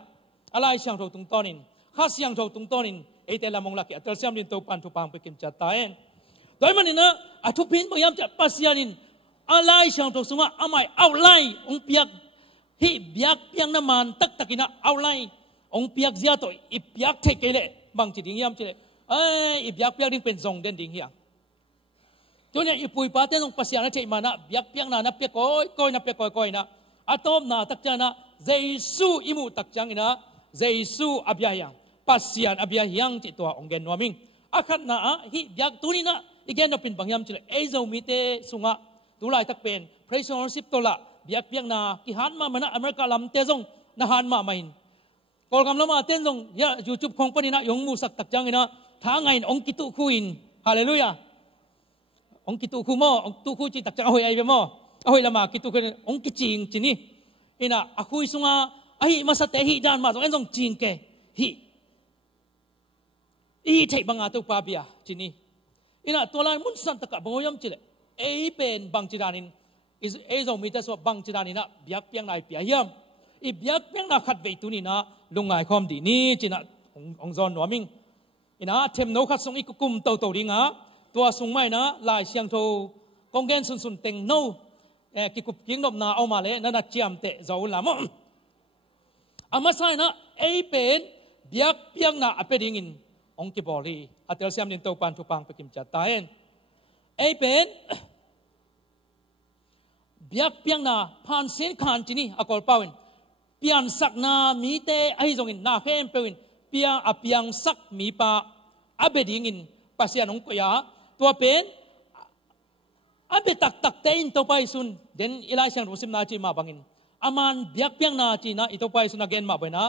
อะไรเสียงโทตุงตอนินข้าเสียงโทตุงตอนินไอ้แต่ละมงลักอัตราเสียงดินตัวปันทุปังไปกินจัดตายโดยมันนี่นะอัทุพินพยายามจะปัสยานินอะไรเสียงโทสุงะอาไม่เอาไล่องเปียกฮียักเปียงน้ำมันตักตักินะเอาไล่องเปียกเสียตัวอีเปียกเทกเลยบางจิตดิ้งยามจิเลอียักเปียกดิ้งเป็นทรงเด่นดิ้งเฮียจนเนี่ยอีปุยปาเต้นองปัสยานะเชยมานะยักเปียงนานะเปียกก้อยนะเปียกก้อยนะอัตอมนาตักจานะเจสูอิมุตักจังนะเจสูอับยายังปัสยานอับยายังจิตตัวองเกนวามิงอาคัดนะฮียักตัวนี้นะอีกแกนเป็นบางยามจิเลเอโซมิเตสุงะตุลายตักเป็นเพรสซอนสิบตัวละยักเปียงนากิฮันมามันนะอเมริกาลำเตจงนะฮันมาไม่กอลกำลังมาเต้นจงยายูทูบของปนินะยงมูสักตักจังนะทางไงองกิตุคุยนฮาเลลูยาองกิตุคุโมองตุคุจิตักจังเอาไอ้เบโมเอาไอ้ละมากิตุคุองกิจิงจินี่อินะอาคุยสุงาไอ้มาสเตหิดานมาตรงไอ้จงจิงเกฮิอีเทบังอาตุปาบิยาจินี่อินะตัวลายมุนสันตะกะบงยมจิเลเอเป็นบางจิดานินเอจงมีแต่สวบบางจิดานินะเบียกเปียงนายเปียยมอีเบียกเปียงนาขัดเวตุนี่นะลุงไงคอมดีนี่จินะองจอนหัวมิงอินะเทมโนขัดส่งอีกกุมโตดิงะตัวส่งไม่นะลายเสียงโทกงเกนสุนเต็งโนกิกุบกิงดบนาเอามาเลยนั่นเจียมเตะจะอุ่นละมั้งอามาใช่นะเอเป็นเบียกเปียงนาอเปดิงินองกิบอลีอัตราเสียมดินโตปันทุปังไปกิมจัดตายเอเป็นเบียกเปียงนาผ่านเส้นขานจีนี่อากอลเป้าอินเปียงสักนามีเตไอจงอินนาเข้มเป้าอินเปียงอเปียงสักมีปาอเบดิงินปัสยานองกุยาตัวเป็นอันเป็นตักเต้นตัวไปสุนเด่นอิไลเซียงรู้สิมนาจีมาบังอินอามันเบียกเปียงนาจีนะอีตัวไปสุนอเกนมาไปนะ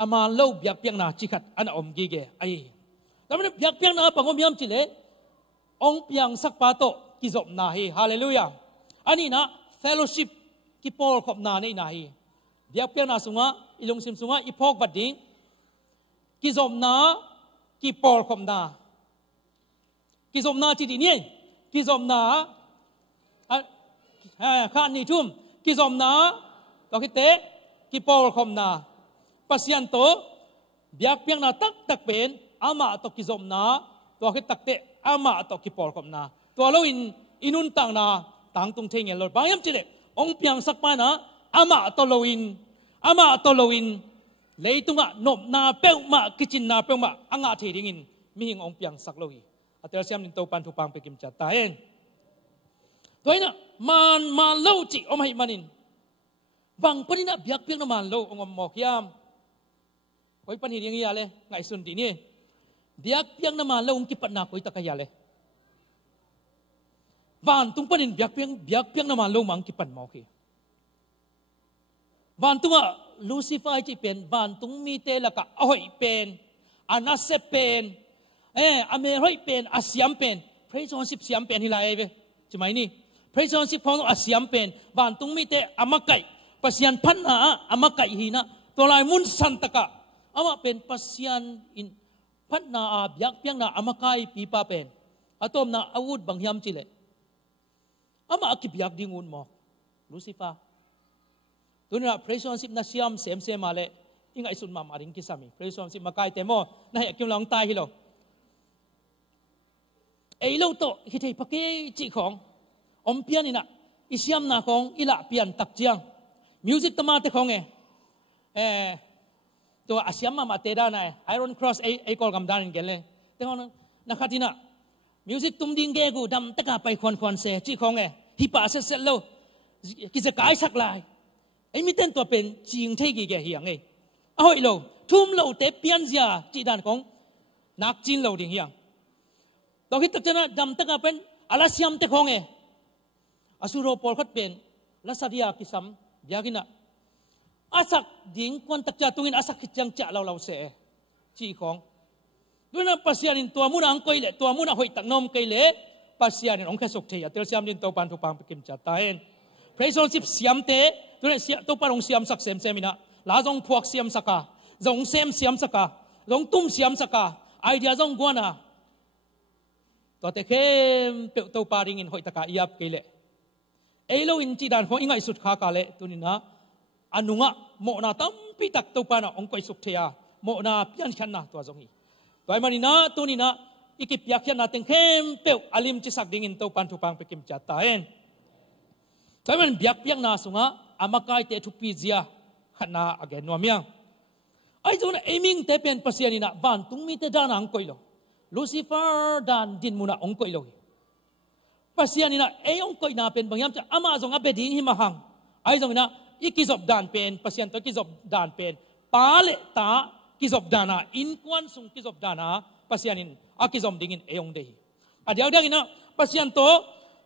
อามันเล่าเบียกเปียงนาจีขัดอันอมกีเกไอแต่มันเบียกเปียงนาปังอมยามจีเลองเปียงสักปาโตกิจบนาฮีฮาเลลูยาอันนี้นะเฟลโลชิพกิปอลขบนาในนาฮีเบียกเปียงนาสุงะอิลงซิมสุงะอีพอกบัดดิ้งกิจบนากิปอลขบนากิจบนาจีดีเนี่ยกิจอมนาข้านี่ชุ่มกิจอมนาตัวคิดเตะกิปอลคมนาปัสยันโตเบียกเปียงนาตักเป็นอามาตัวกิจอมนาตัวคิดตักเตะอามาตัวกิปอลคมนาตัวเราอินุนต่างนาต่างตรงเทียงเงลบางยามจิเลองเปียงสักปานะอามาตัวเราอินเลยตุงะนบนาเป้ามากิจินนาเป้ามาอ่างอาเทียงอินมีหิงองเปียงสักเราอิอัตราเสียมดินโตปันทุปังไปกิมจัดตายตัวนี้นะมันเล่าจิอมให้มันินบางปนินะเบียกเพียงน้ำมันเล่าองมอกยามไว้ปันหิเรียงยาเลยไงสุนดีนี่เบียกเพียงน้ำมันเล่าองกิปันนาคุยตะกายาเลยวันตุงปนินเบียกเพียงน้ำมันเล่ามังกิปันมอกวันตุงะลูซิฟายจีเป็นวันตุงมีเตละกะอ้อยเป็นอานาเซเป็นอเมริกเป็นอาเซียมเป็นพระเจ้าสิบเซียมเป็นที่ไรเว้ยใช่ไหมนี่พระเจ้าสิบพองอาเซียมเป็นบ้านตรงมีแต่อามาไก่ปัสยันพันหาอามาไก่หินะตัวลายมุนสันตะกะอามาเป็นปัสยันอินพันนาอาบยักเพียงนาอามาไก่ปีปาเป็นอาตอมนาอาวุธบางยามจิเลอามาakibยักดิ้งุนหมอกลูซิฟาตัวนี้พระเจ้าสิบนาเซียมเซมมาเลยอิงไอสุนมามาริงกิสามีพระเจ้าสิบมาไก่เตโมน่าเกี่ยวลองตายฮิโลไอ้เราโตคิดให้พักจีของอมเปียนี่นะอิสยามนาของอิละเปียนตักเจียงมิวสิกตมาเตของตัวอาเซียมมาเตด้านไหนไอรอนครอสไอกอลกำดานกันเลยแต่ของนักขัดที่น่ะมิวสิกตุ้มดิ้งเกกูดำตะกาไปควันเสจีของฮิปาเสร็จแล้วกิจการสักลายไอ้มิเต้นตัวเป็นจริงเท่กี่แกเหียงเอาอีโลทุ่มโลเตเปียนเสียจีด้านของนักจีนโลดิ่งเหียงตัวคิดตักจะนะดำตะกาเป็นอาลาเซียมเตของอาสุโรปอลขัดเป็นลัสดิยากิสัมยากินะอาศักดิ่งควันตักจะตุงินอาศักขิจังจะเราเสจีของด้วยนั้นปัสยานินตัวมุนังก็เลยตัวมุนังหอยตักนมก็เลยปัสยานินองค์แค่สุขเทียเตลเซียมดินตัวปันทุปังไปกิมจัดตายพระเจ้าสิบเสียมเตด้วยนั้นตัวปันองเสียมสักเซมมินะลาจงพวกเสียมสัก จงเซมเสียมสักาจงตุ้มเสียมสักาไอเดียจงกวนนะตัวเตเข้มเปิดตัวปาริงินหอยตะกายับเกลเอโลอินจีดันหอยง่ายสุดขากาเลตุนินะอนุงะโมนาตั้มปีตักตัวปานะองค์ก่อยสุขเทียโมนาเพียนขันนะตัวจงฮีตัวมันนี่นะตุนินะอีกิปยักษ์นะเต็งเข้มเปิดอลิมจิสักดิ่งอินตัวปันทุปังไปกิมจัดตาเองตัวมันยักษ์ยังนะสุงะอามาไกเตทุปีเจียขันนะอเกนนัวเมียงไอ้ตัวนั้นเอมิงเตเป็นภาษานี่นะบ้านตุ้งมีเตดานังก่อยโลลูซิเฟอร์ดานดินมุนะองก่อยโลภาษานี่นะเอองก่อยนาเป็นบางอย่างจะอามาจงอาเบดิ่งหิมะหังไอ้ตรงนี้นะอีกิจอบดานเป็นภาษาตัวกิจอบดานเป็นปาเลตากิจอบดานาอินควันสุงกิจอบดานาภาษานี่อากิจอบดิ่งเอองเดย์อะเดี๋ยวนี้นะภาษาตัว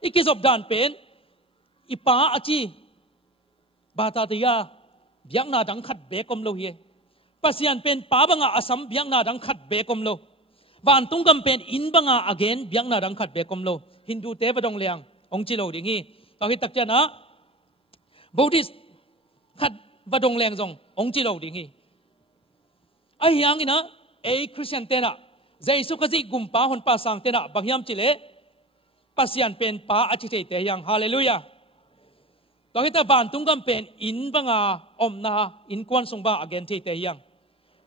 อีกิจอบดานเป็นอีปาอาจีบาตาเดียเบียงนาดังขัดเบกอมโลเฮภาษาเป็นปาบังอาสัมเบียงนาดังขัดเบกอมโลวันตุงกำเป็นอินบังอาอเกนเบียงนาดังขัดเบกอมโลฮินดูเทวดงเลียงองจิโลดิ่งฮีตอนที่ตักเจนะบูดิสขัดวดงเลียงจงองจิโลดิ่งฮีไอ้ยังนี่นะเอคริสเตียนเตนะใจสุขจิกุมป้าหนป้าสังเตนะบางยามจิเลภาษาเป็นป้าอาจิเตเตยังฮาเลลูยาตอนที่ตะวันตุงกำเป็นอินบังอาอมนาอินควันสงบ้าอเกนเตเตยัง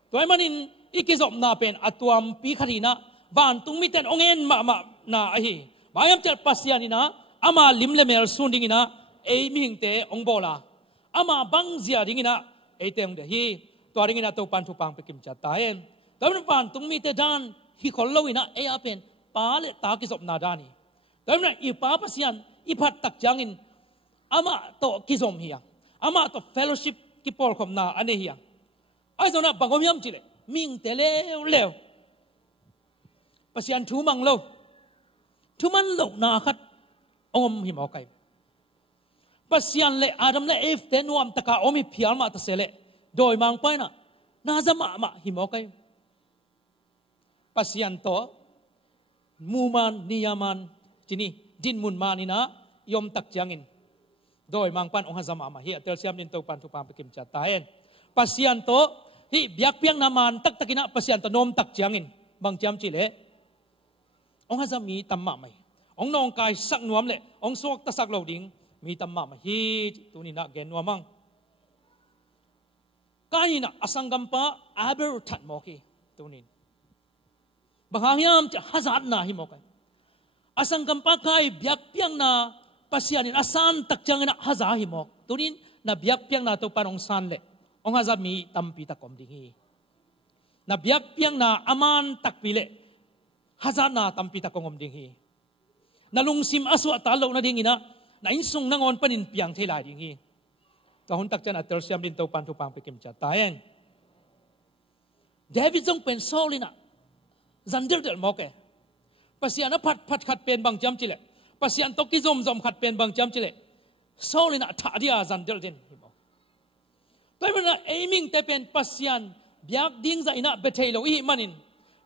ตัวมันอินอีกิจอบนาเป็นอัตวมปีขดีนะวันตุงมิเตนองเอ็นมานาไอฮีบางยามเจอภาษานี่นะอามาลิมเลเมลสุนดิ่งนะเอมิงเตองโบลาอามาบังเสียดิ่งนะเอเตงเดฮีตัวดิ่งนะตัวปันทุปังไปกิมจัดตายเองแต่วันตุงมิเตดานฮิคอลโลวินะเออาเป็นปาเลตากิจอบนาดานีแต่มันอีปาภาษาอีพัดตักจังอินอามาโตกิจอมเฮียอามาโตเฟลโลชิพกิปอลคอมนาอันนี้เฮียไอ้ตัวนั้นบางคนยามจิเลมิงเตเลวเลวภาษาทูมังโลทูมันโลนาคัดอมหิมอไกภาษาเลอาดัมเลเอฟเตนวมตะกาอมหิพิอามาตะเสเลโดยมังไปนะน่าจะมาหิมอไกภาษาโตมูมันนิยามันจีนี่ดินมุนมานี่นะยมตักจังอินโดยมังปันองค์ฮัซามะเฮียเตลเซียมดินตัวปันทุปังไปกิมจัดตายภาษาโตที่เบียกเพียงนามันตักตะกินะภาษาโตนมตักจังอินบางจำจิเลองฮัซามีตัมมะไหมองนองกายสักนวมเลยองสวกตะสักเหล่าดิ่งมีตัมมะไหมฮีตัวนี้นะเกนนวมังกายนะอสังกัมปะอาเบอร์ทัดโมกีตัวนี้บางอย่างจะฮัซัดนาฮิโมกันอสังกัมปะกายเบียกเพียงนาภาษานี่อาสันตักจังนะฮัซาฮิโมกตัวนี้นะเบียกเพียงนาตัวปานองสันเลยองฮัซามีตัมปีตะกอมดิ่งฮีนะเบียกเพียงนาอามันตักปีเลยฮัซานาตัมปีตะกอมดิ่งฮีนาลุงซิมอสวะตาโลนาดิ่งฮีนะนาอินซุงนางอนปนินเปียงเทลายดิ่งฮีตอนตักจันอัตเตอร์เซียมดินตัวปันทุปังไปเก็มจัดตายเองเดวิดจงเป็นโซลินะจันเดอร์เดลมอกเอภาษานะพัดขัดเป็นบางจำจิเลภาษาตกิจอมขัดเป็นบางจำจิเลโซลินะท่าเดียจันเดอร์เดนแต่เมื่อเอมิงแต่เป็นภาษาเบียกดิ้งใจนะเบเทโลอีมันิน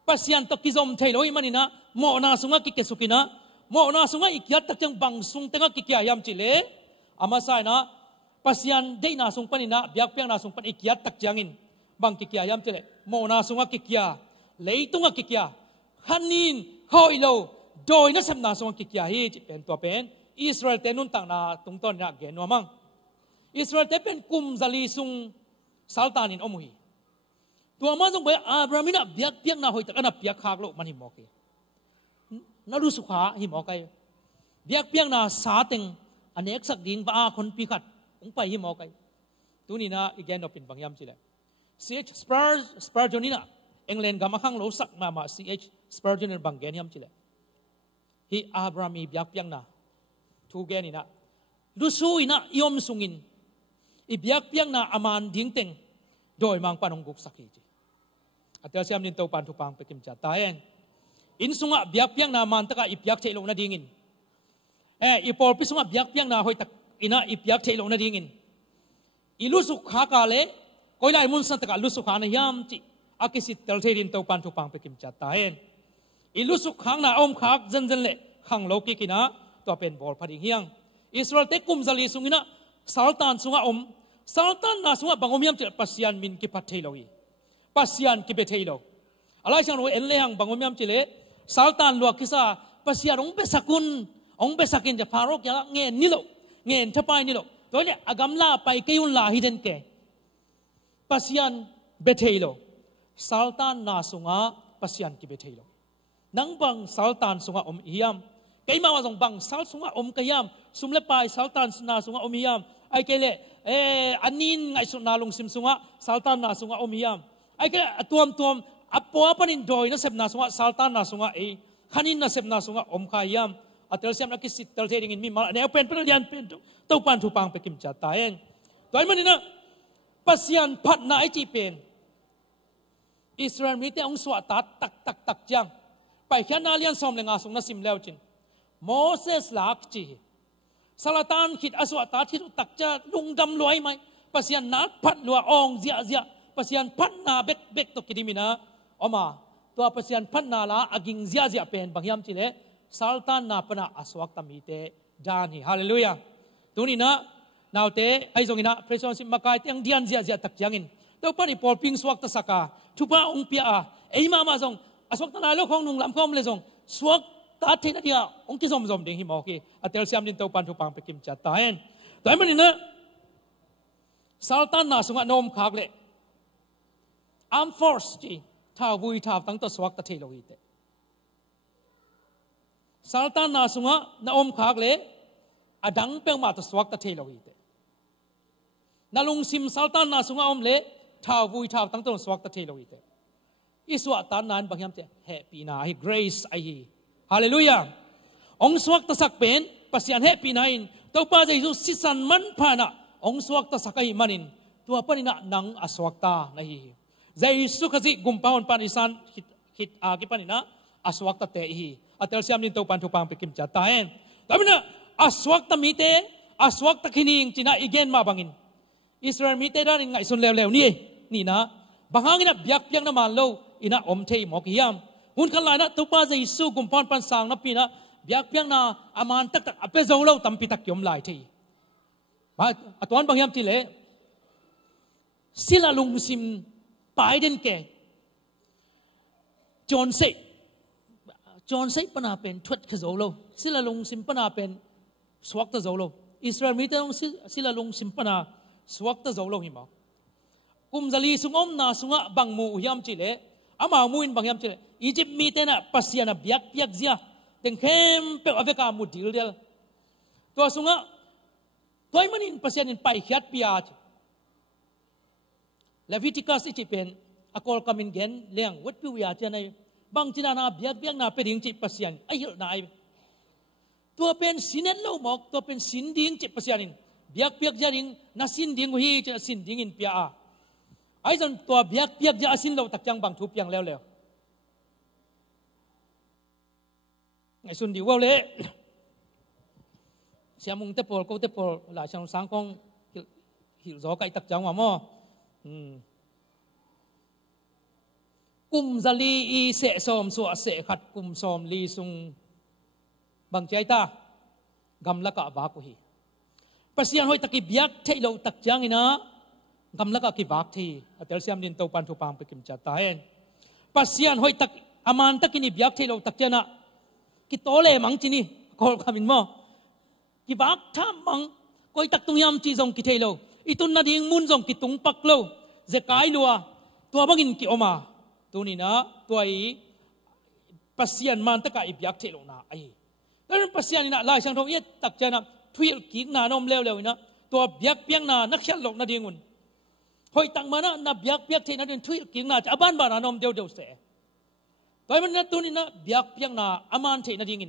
ภาษาตกิจอมเทโลอีมันินะโมนาสุงะกิเกสุกินะโมนาสุงะอีกยัดตักจังบังสุงเตงะกิเกียยามจิเลอามาไซนะภาษาเดนาสุงปนินะเบียกเปียงนาสุงปนอีกยัดตักจังอินบังกิเกียยามจิเลโมนาสุงะกิเกียเลยตุงะกิเกียขันนินคอยโลโดยนักสำนักสุงะกิเกียฮีเป็นตัวเป็นอิสราเอลเตนุนต่างนาตรงต้นนักเกนัวมังอิสราเอลเตเป็นกุมซาลีซุงซัลตานินอมุฮีตัวมันต้องไปอับรามินะเบียกเปียงนาหอยตะกันนะเบียกขากโลมันหิมอกนารุสุขาหิมอกเบียกเปียงนาสาเต็งอันเอกสักดิ่งว่าคนปีขัดองไปหิมอกตัวนี้นะอีกแกนเราเป็นบางยามสิแหละC.H. Spurgeon นี่นะเอ็งเลนกามาข้างโลสักมา C.H. Spurgeon บางแกนยามสิแหละฮีอับรามีเบียกเปียงนาทูแกนี่นะดูสู้อินะยอมสุงินอีเบียกเปียงนาอามันดิ่งเต็งโดยมังปันองกุกสักทีอัตราเสียมดินตัวปันทุปังไปกิมจัดตายอินสุงะเบียกเปียงนามันตะกะอีเบียกเทลงนาดิ่งอินอีปอลพิสุงะเบียกเปียงนาหอยตะอินะอีเบียกเทลงนาดิ่งอินอีลุสุขากาเลก็ไล่มุนสันตะกะลุสุขานะยามจิอากิสิตเตลเทดินตัวปันทุปังไปกิมจัดตายอีลุสุขังนาอมขากจันจันเลขังโลกิกินะตัวเป็นบอลพอดีเฮียงอิสราเอลเตกุมซาลีสุงินะซาลตันสุงะอมซาลตันนาสุงะบางอมยามจิปัสยานมินกิพัทเทโลอี ปัสยันกิเบเทโลอะไรช่างรู้เอ็นเลี้ยงบางวันยามจิเลสัลตันลวกกิซาปัสยันองเบสักุนองเบสักินจะฟาโรกยาเงินนิโลเงินทับไปนิโลตัวนี้อากำลาไปกิยุนลาฮิเดนเกปัสยันเบเทโลสัลตันนาสุงาปัสยันกิเบเทโลนังบังสัลตันสุงาอมอิยามไกมาว่าจงบังสัลสุงาอมกยามสุมเลปายสัลตันนาสุงาอมอิยามไอเกเลอันนี้ไงสุนาลงซิมสุงาสัลตันนาสุงาอมอิยามไอเกเลตัวอปัวปนินโดยนัสเซบนาสุงาสัลตันนาสุงาขันินนัสเซบนาสุงาอมขายามอัตราเสียมนักสิทธิ์ตระเทดิงินมีมาเนี่ยเป็นเรื่องเป็นตัวปันทุปังไปกิมจัดตายเองตัวมันนี่นะปัสยันพัดนาไอจีเป็นอิสราเอลมีแต่องค์สวดตักจังไปแค่นาเลียนสอมเลงอาสงนัสิมแล้วจินโมเสสลักจีสลาตันคิดอสวดที่ตักจะลุงดำรวยไหมปัสยันนักพัดลัวองเจียปัสยันพัดนาเบกตกิดิมินะออกมาตัวปัสยันพัดนาละอากิงเจียเป็นบางยามจิเลสัลตันนาปนาอสวักตมีเตจานีฮาเลลูยาตัวนี้นะนาวเตไอจงอินะพระเจ้าสิมากายเตียงเดียนเจียตักยังอินตัวปนิปอลปิงสวักตสักาทุบะองเปียไอมาจงอสวักตนาโลกของนุ่งลำคอมเลยจงสวักตาเทนเดียองค์ที่สมเด้งหิมโอเคอัตเตลเซียมดินตัวปันทุปังไปกิมจัดตายตัวมันนี่นะสัลตันนาสุงะนมขากเลยอัมฟอร์สจีท้าวุยท้าตั้งตัวสวักตาเทโลหิตสัลตันนาสุงะนาอมขากเลยอดังเปงมาตัวสวักตาเทโลหิตนาลุงซิมสัลตันนาสุงะอมเลยท้าวุยท้าตั้งตัวสวักตาเทโลหิตอิสวะตานนั้นบางยามเจแฮปปี้นาให้ grace ไอฮาเลลูยาองสวักตสักเป็นปัสยันแฮปปี้นาอินตัวป้าจะอยู่สิสันมันพานะองสวักตสักไอมันินตัวป้านี่นะนังอสวักตาในใจสุขจิกุมปาวนปานิสันคิดอากิปานี่นะอสวักตเตอีอัตเตลเซียมนินตัวปันทุปังไปกิมจัดตายแต่ไม่นะอสวักตมีเตอสวักตขินิงจีน่าอีเกนมาบังอินอิสราเอลมีเตด้านไงส่วนเลวๆนี่นะบางครั้งนี่นะเบียกน้ำมันโลอินะอมเทยหมอกยามหุ่นขันลายนะตัวป้าจะยิสูกุมปอนปันสางนับปีนะเบียกนะอามันตักอเปจงโลตั้มปีตักยมลายทีมาตัวนั้นบางยามที่เล่ศิลาลุงซิมไปเดินแก่จอนเซ่ปนาเป็นทวดขจโลศิลาลุงซิมปนาเป็นสวักตะโจโลอิสราเอลมีแต่ศิลาลุงซิมปนาสวักตะโจโลหิมะกุมจลีสุงอมนาสุงะบังมูยามจิเลอามามูอินบางยามจิเลอียิปต์มีแต่นะปัสยานะเบียกเสียแต่เข้มเปอเวกามุดิลเดียลตัวสุงะตัวมันอินปัสยานินไปขีดปีอาจเลวิติกัสอิจิเป็นอากอลกามินเกนเลี้ยงวัดพิวิอาจในบางจีนาเบียกนาเป็นดิ่งจิปัสยานไอเหิลนายตัวเป็นสินเนลโลมอกตัวเป็นสินดิ่งจิปัสยานินเบียกจาริงนัสินดิ่งหุยจะสินดิ่งอินปีอาไอ้จนตัวเบียกจะสินเราตักจังบางทุบยังแล้วไอ้ส่วนดีว่าเลยเสียมุงเตปอลก็เตปอลหลายช่างสังคงหิวจอไก่ตักจังว่ามั้งกุมจลีอีเสสอมสวเสขัดกุมสอมลีซุงบางใจตากำลักะบากุฮีปัสยันหอยตะกี้เบียกเทโลตักจังอินะกำลักะกีบากทีอัตเตลเซียมดินตัวปันทุปังไปกิมจัดตายปัสยันหอยตักอามันตักินีเบียกเทโลตักจังนะกิโตเลมังจีนี่กอลคามินโมกีบากท่ามังก็ตักตุงยามจีจงกิเทโลอีตุนนาดิ่งมุนจงกิตุงปักโลเจกายลัวตัวบังอินกิออกมาตัวนี้นะตัวอีปัสยันมันตะกายเบียกเทโลนะไอ้แล้วปัสยันนี่นะลายช่างทองเย็ดตักจังนะทุยกิกนานอมเลวนะตัวเบียกเปียงนานักเขียนหลอกนาดิ่งมุนหอยตังมานะนับเบียกเทนะเดินทุยกิงนาจะบ้านนอมเดียวเสตัวมันนะตัวนี้นะเบียกเปียงนาอามันเทนะดิ่ง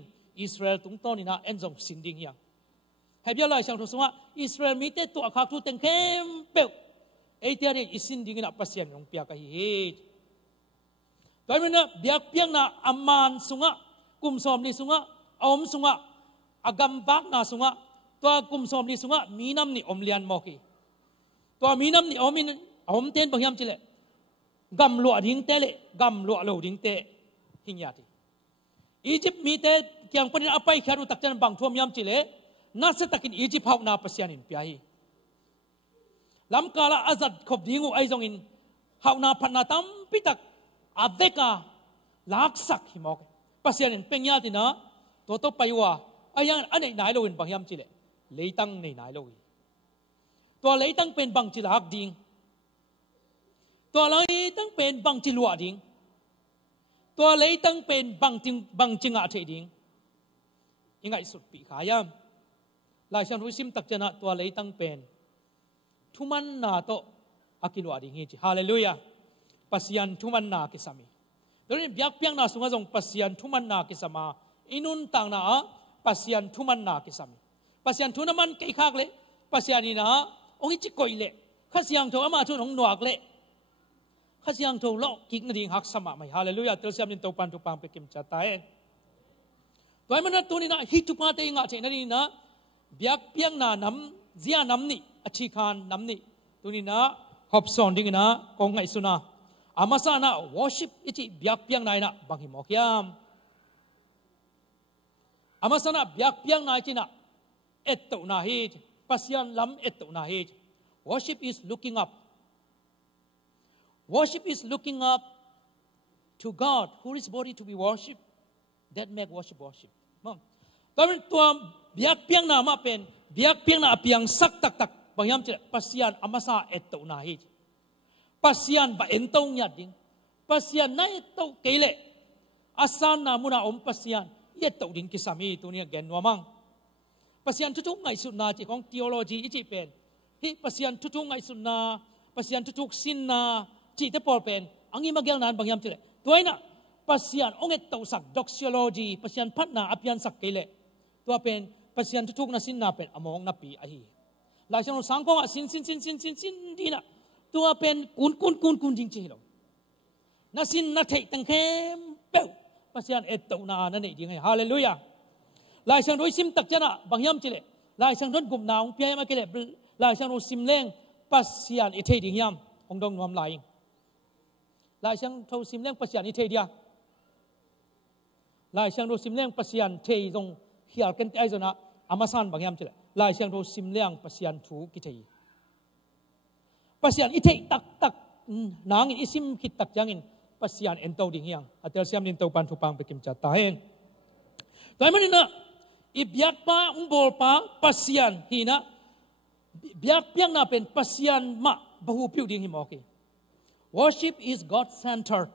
อิสราเอลตุงต้นนี่นะเอ็นจงสินดิ่งยังให้เบียร์ลายช่างทองว่าอิสราเอลมีแต่ตัวข้าทุเต็งเข้มเปลวไอ้เจ้าเนี่ยอิสินดิ่งนะปัสยันของเปียกไอ้เฮ็ดตัวมันนะเบียกเปียงนาอามันสุงะกุมสอมนี่สุงะอมสุงะอากำบักนาสุงะตัวกุมสอมนี่สุงะมีน้ำนี่อมเลียนมอกีตัวมีน้ำนี่อมเต้นบางยามจิเลกำลัวดิ้งเตะเลกำลัวเหลวดิ้งเตะหิงยาติอียิปต์มีเตะเกี่ยงปนิอาไปแค่รู้ตักจันบางทั่วมยามจิเลน่าเสตักินอียิปต์หาวนาปัสยานินเปียลำกาลาอาจัดขบดิ้งไอจงอิน hau na phat na tam pitak aveka laksak himok pasian en pengya tina to paiwa ayan anei nai lo in bangyam chile leitang nei nai lo to leitang pen bang chilak ding to leitang pen bang chilwa ding to leitang pen bang chinga che ding ingai sut pi khayam lai san husim tak chana to leitang pen thuman na to akilwa ding hi hallelujah pasian thuman na kisami dorin biak piang na sunga jong pasian thuman na kisama inun tang na pasian thuman na kisami pasian thunaman kai khak le pasian ni na ong chi koi le khasiang tho ama thu ong nuak le khasiang tho lo kik na ding hak sama mai hallelujah tel siam nin to pan tu pang pe kim cha ta en toy man tu ni na hi tu pa te nga che na ni na biak piang na nam zia nam ni achi khan nam ni tu ni na hop son ding na kong ngai suna amasa na worship ichi biak piang nai na bang hi mokyam amasa na biak piang nai chi na et to na hi pasian lam et to na hi worship is looking up worship is looking up to God who is worthy to be worshipped that make worship mom tamen tua biak piang na ma pen biak piang na apiang sak tak bangyam che pasian amasa et to na hi pasian ba entong nya ding pasian na et to kele asan na muna pasian yet to ding kisami tu ni gen wamang pasian tutu ngai su na chi kong theology ichi pen hi pasian tutu ngai su na pasian tutu sin na chi te pol pen angi magyang nan bangyam che toina pasian onget to sak doxology pasian phat na apian sak kele to pen pasian tutu na sin na pen among na pi a hi la sang sang ko sin di na to pen kun ding chi lo na sin na thei tang khem pe pasian et to na na nei ding hallelujah lai sang roi sim tak chana bangyam chile lai sang don gum naung pia ma kele lai sang ro sim leng pasian i thei ding yam ong dong nom lai lai sang tho sim leng pasian i thei dia lai sang ro sim leng pasian thei dong hial kan ai zona amasan bangyam chile lai sang ro sim leng pasian thu ki thei pasian i thei tak nang in isim khit tak jangin pasian en to ding yang atel siam nin to pan thu pang pe kim cha ta hen toy man na ibiak pa bol pa pasian hina biak piang na pen pasian ma bahu piu ding hi moki worship is God centered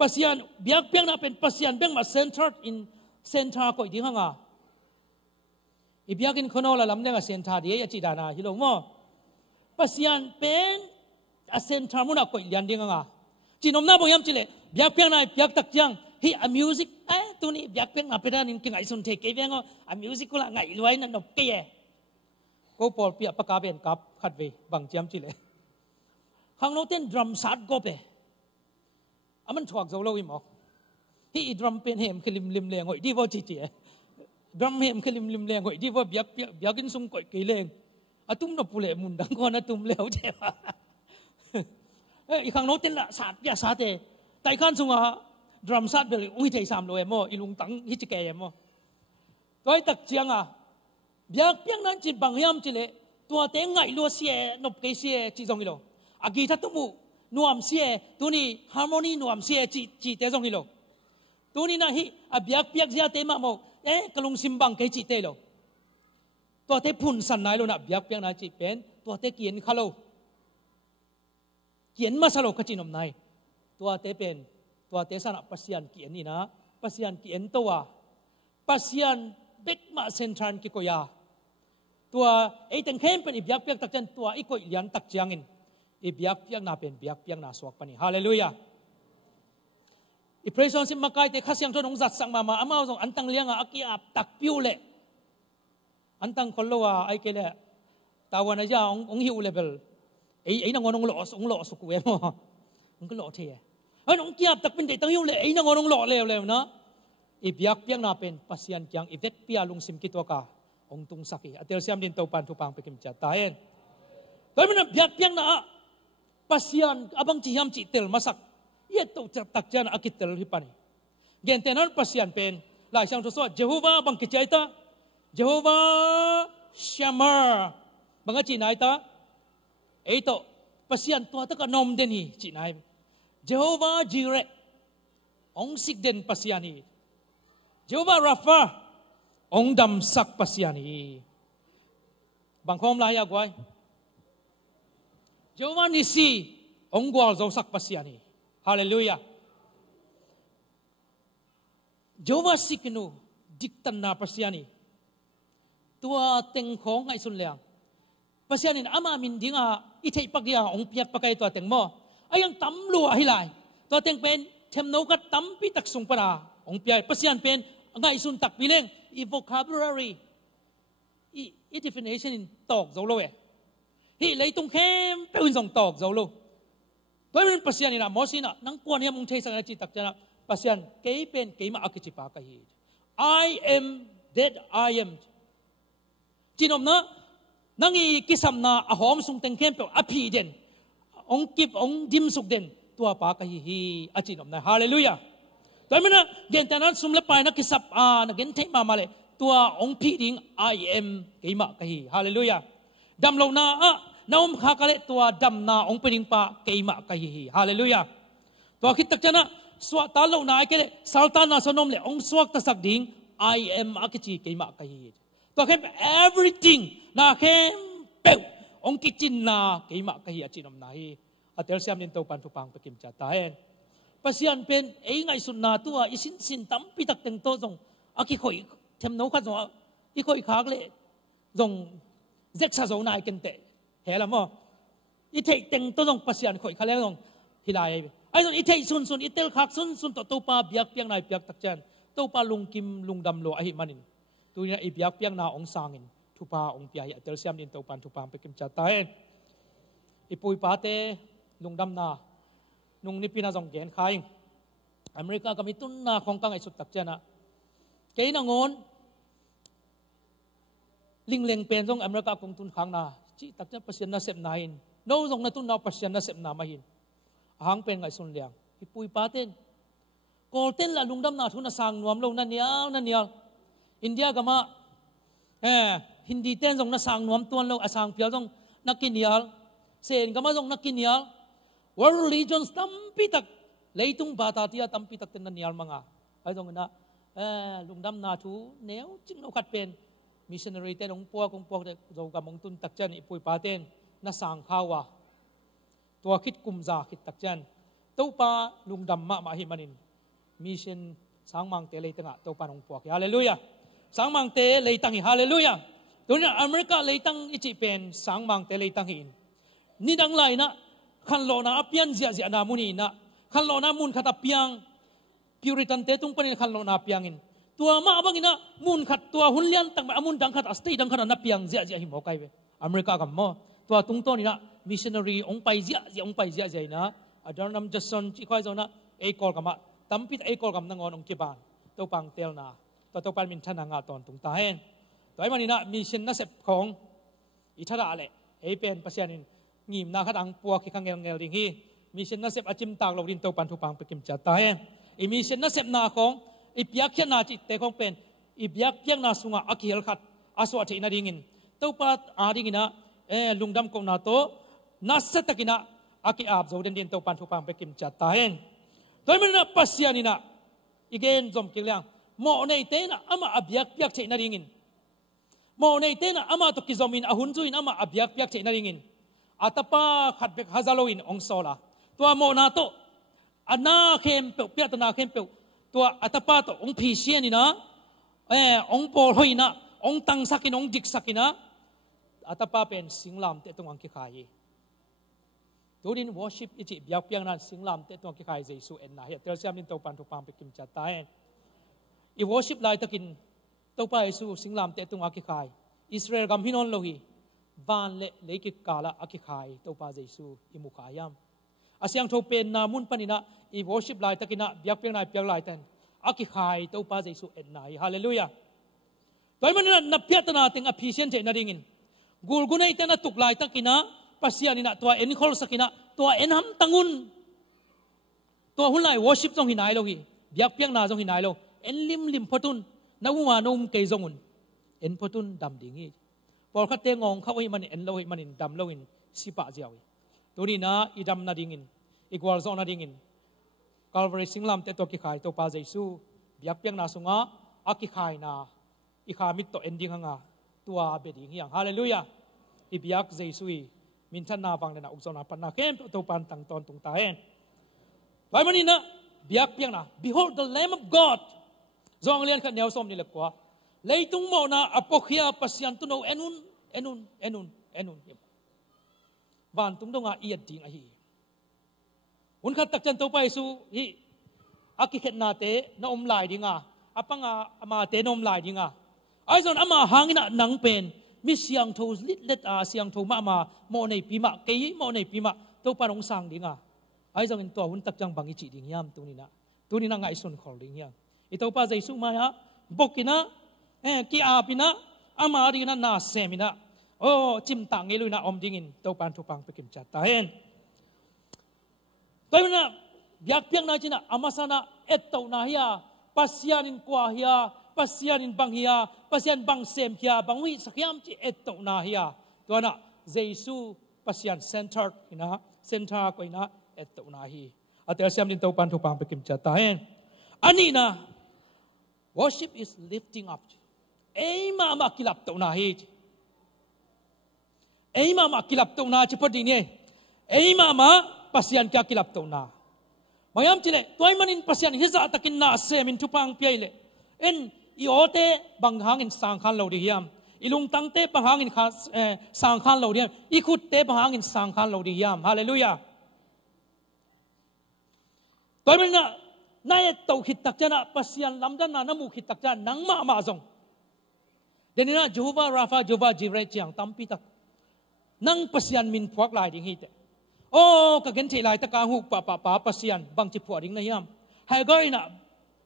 pasian biak piang na pen pasian beng ma centered in center ko ding hanga ibiak in khono la lam lenga center de ya chi dana hi lo mo pasian pen a center mu na ko lian ding hanga chinom na boyam chile biak piang na biak tak jang hi a music tu ni biak piang na pedan in king ai sun the ke vengo a music ko la ngai luai na nop ke ko pol pia pa ka ben kap khat ve bang jam chile hang no ten drum sat go pe aman thuak zo lo i mok hi drum pen hem khilim lim le ngoi di vo chi chi drum hem khilim lim le ngoi di vo biak in sung koi ke leng atum no pule mun dang ko na tum leo che i khang no ten la sat ya sa te tai khan sunga drum sat bel ui thei sam lo mo ilung tang hi chi ke mo toy tak chiang a biak piang nan chi bangyam chi le tua te ngai lo sie nop ke sie chi jong lo agi tha tu mu nuam sie tu ni harmony nuam sie chi te jong lo tu ni na hi a biak piak zia te ma mo kalung simbang ke chi te lo tua te phun san nai lo na biak piang na chi pen tua te kien khalo kien ma salo ka chi nom nai tua te pen tua te sana pasian kien ni na pasian kien to wa pasian bek ma sentran ki ko ya tua ei teng khem pen ibyak piak tak chen tua i ko lian tak chiangin ibyak piak na pen biak piak na swak pani hallelujah i praise on sim makai te khasyang thon ong zat sang ma amao jong antang lianga aki ap tak piu le antang kollowa ai ke le tawana ja ong hiu level ei na ngonong lo su ku em ong lo the ong kiap tak pin de tang hiu le ei na ngonong lo le na ibyak piak na pen pasian kyang ivet pia lung sim ki to ka ong tung saki atel siam din to pan thu pang pe kim cha ta hen toy man biak piang na pasian abang chi ham chi tel masak ye to tak jan akitel hi pani gen tenan pasian pen lai sang so Jehovah bang ki chai ta Jehovah Shammah bang chi nai ta ei to pasian tua ta ka nom den hi chi nai Jehovah Jireh ong sik den pasian hi Jehovah Rapha ong dam sak pasian hi bang khom lai ya gwai Jehovah Nisi ong gwal zo sak pasian hi hallelujah Jehovah Sikinu diktan na pasian hi tua teng khong ngai sun liang pasianin ama min dinga ithei pakya ong piak pakai tua teng mo ayang tam lu a hilai tua teng pen them no ka tam pi tak sung para ong piak pasian pen ngai sun tak pileng I vocabulary I definition in talk zo lo hi lei tung khem peun song talk zo lo toy min pasianina mosina nang kuan hem ong thei sang chi tak jana pasian ke pen ke ma akichi pa ka hi I am that I am chinom na nangi kisam na ahom sung teng kem pe api den ong kip ong dim suk den tua pa ka hi achinom na hallelujah toy mina gen tanan sum le pai na kisap na gen thei ma male tua ong pi ding I am keima ka hi hallelujah dam lo na naum kha ka le tua dam na ong pering pa keima ka hi hallelujah tua khit tak chana swa ta lo na ke le saltan na sonom le ong swak ta sak ding I am akichi keima ka hi tua khem everything na khem pe ong kichin na keima ka hi achinom na hi atel siam nin to pan thu pang pekim cha ta hen pasian pen ei ngai sun na tua isin sin tam pi tak teng to jong aki khoi them no kha zo I khoi khak le jong zek sa zo na ken te hela mo I thei teng to jong pasian khoi kha le jong hilai ai jong I thei sun sun I tel khak sun sun to pa biak piang nai piak tak chan to pa lung kim lung dam lo a hi manin tu na I biak piang na ong sangin thu pa ong pia ya tel siam din to pan thu pang pe kim cha ta hen I pui pa te lung dam na nung ni pina jong gen khai America kami tun na khong kang ai sut tak chana ke na ngon ling leng pen jong America kong tun khang na chi tak cha pasien na sep na hin no jong na tun na pasien na sep na ma hin hang pen ngai sun liang I pui pa ten kol ten la lung dam na thu na sang nuam lo na nial India kama Hindi ten jong na sang nuam tuan lo asang pial jong nakinial sen kama jong nakinial world religions tampi tak leitung bata tia tampi tak ten na nial manga ai jong na lungdam na thu neu ching no khat pen missionary ten ong kong po de zo ka mong tun tak chan I pui pa ten na sang khawa tua khit kumza khit tak chan to pa lungdam ma hi manin mission sangmang te leitanga to pa nong po hallelujah sangmang te leitang hi hallelujah tunya America leitang ichi pen sangmang te leitang hin ni dang lai na khan lo na apian zia na muni na khan lo na mun khata piang Puritan te tung panin khan lo na piangin tua ma bangina mun khat tua hunlian tang amun dang khat astei dang khat na piang zia hi mo kai ve America gam mo tua tung to ni na missionary ong pai zia na Adornam Jason chi khoi zona e kol kama tampit e kol kam na ngon ong kiban to pang tel na to pan min thana nga ton tung ta hen toy manina mission na sep khong I thara ale e pen pasianin ngim na khat ang puak ki khangel ngel ding hi mission na sep achim tak lo din to pan thu pang pekim cha ta hen I mission na sep na khong I piak khian na chi te khong pen I biak piang na sunga akhil khat aswa the na dingin to pa a dingina lungdam ko na to na satakina aki ap zo den din to pan thu pang pekim cha ta hen toy manina pasianina igen zom kilang mo nei te na ama abyak piak che na dingin mo nei te na ama to kizomin ahun juin ama abyak piak che na dingin atapa khatbek hazaloin ong sola tua mo na to ana khem pe piat na khem pe tua atapa to ong phi sian ina ong pol hoina ong tang sakin ong dik sakina atapa pen singlam te tong ang ki khai turin worship ichi biak piang nan singlam te tong ki khai jesu en na he tel siam nin to pan thu pang pe kim cha ta en I worship lai takin to pa jesu singlam te tong ki khai Israel gam hinon lo hi van le leiki kala aki khai to pa jesu I mukhayam asyang tho pen na mun panina I worship lai takina biak piang nai piak lai ten aki khai to pa jesu en nai hallelujah toy manina na piatana ting appreciation che na ringin gulgunai tena tuk lai takina pasianina tua en khol sakina tua en ham tangun tua hunlai worship jong hinai lo hi biak piang na jong hinai lo en lim photun na wa nom ke jongun en photun dam ding hi por kha te ngong khawi man en lo hi manin dam lo in sipa jiawi ตัวนี้นะอีดำนาดิ่งอินอีกวอลซอนนาดิ่งอินCalvary singlam te to ki khai to pa Jesu biak piang na sunga aki khai na i kha mit to ending hanga tua be ding yang hallelujah i biak Jesu i min than na wang na ukzona pan na kem to pan tang ton tung ta hen bai mani na biak piang na behold the lamb of God zong lian khat neu som ni le kwa leitung mo na apokhia pasian tu no enun van tung donga i ding a hi un khat tak chan to pai su hi akikhet na te na lai dinga apanga ama te nom lai dinga ai zon ama hangina nang pen mi siang tho lit let a siang tho ma mo nei pi ma ke mo nei pi ma to panong sang dinga ai zon in to un tak chang bangi chi ding yam tu ni na ngai son khol ding yang i to pa Jesu ma ya bokina ki a pina ama ri na na semina o chim tang nge lui na om ding in to pan thu pang pe kim cha ta hen Toy na biak piang na china amasana etto na hiya pasian in kwa hiya pasian in bang hiya pasian bang sem hiya bangwi sakyam chi etto na hiya to na Jesu pasian centered ina center ko ina etto na hi atel siam din to pan thu pang pe kim cha ta hen ani na worship is lifting up ei ma kilap to na hi ei ma kilap to na chi podi ne ei ma pasian kya kilap to na mayam chile toy manin pasian hiza takin na semin tupang piaile en iote banghang in sang khan lo di yam ilung tangte banghang in sang khan lo di yam ikut te banghang in sang khan lo di yam hallelujah toy manina nae to khit tak chana pasian lamdan na namu khit tak cha nang ma zong denina Jehovah Rapha Jehovah Jireh chiang tampi tak nang pasian min phuak lai ding hi te ka gen thei lai ta ka hu pa pasian bang chi phu ding na yam hai goi na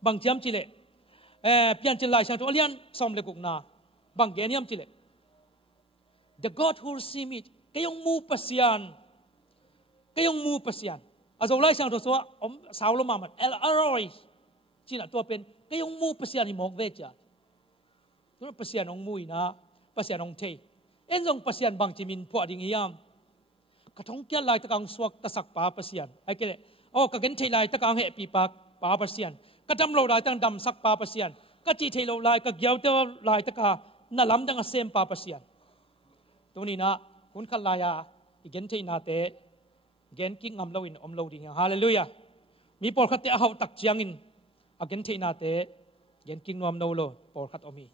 bang chiam chi le pian chi lai sang to alian som le kuk na bang gen yam chi le the God who see me kayong mu pasian azo lai sang to so om saw lo ma man el aroi chi na to pen kayong mu pasian hi mok ve cha tu pasian ong mui na pasian ong thei en jong pasian bang chi min phu ding yamกระทงเกี่ยลายตะกังสวกตะสักปาปเสียนไอ้เกลกะเก็นเทลายตะกังเหปีปากปาปเสียนกะจำโลลายตั้งดำสักปาปเสียนกะจีเทโลลายกะเกี่ยวเตลายตะกาน่ะล้ำดังเซมปาปเสียนตรงนี้นะคุณขันลายาอีเก็นเทนาเตเก็นกิ้งอำโลอินอมโลดิ่งฮาเลลูยามีปอลขัดเตะเขาตักเจียงอินอาเก็นเทนาเตเก็นกิ้งนวมโนโลปอลขัดอมี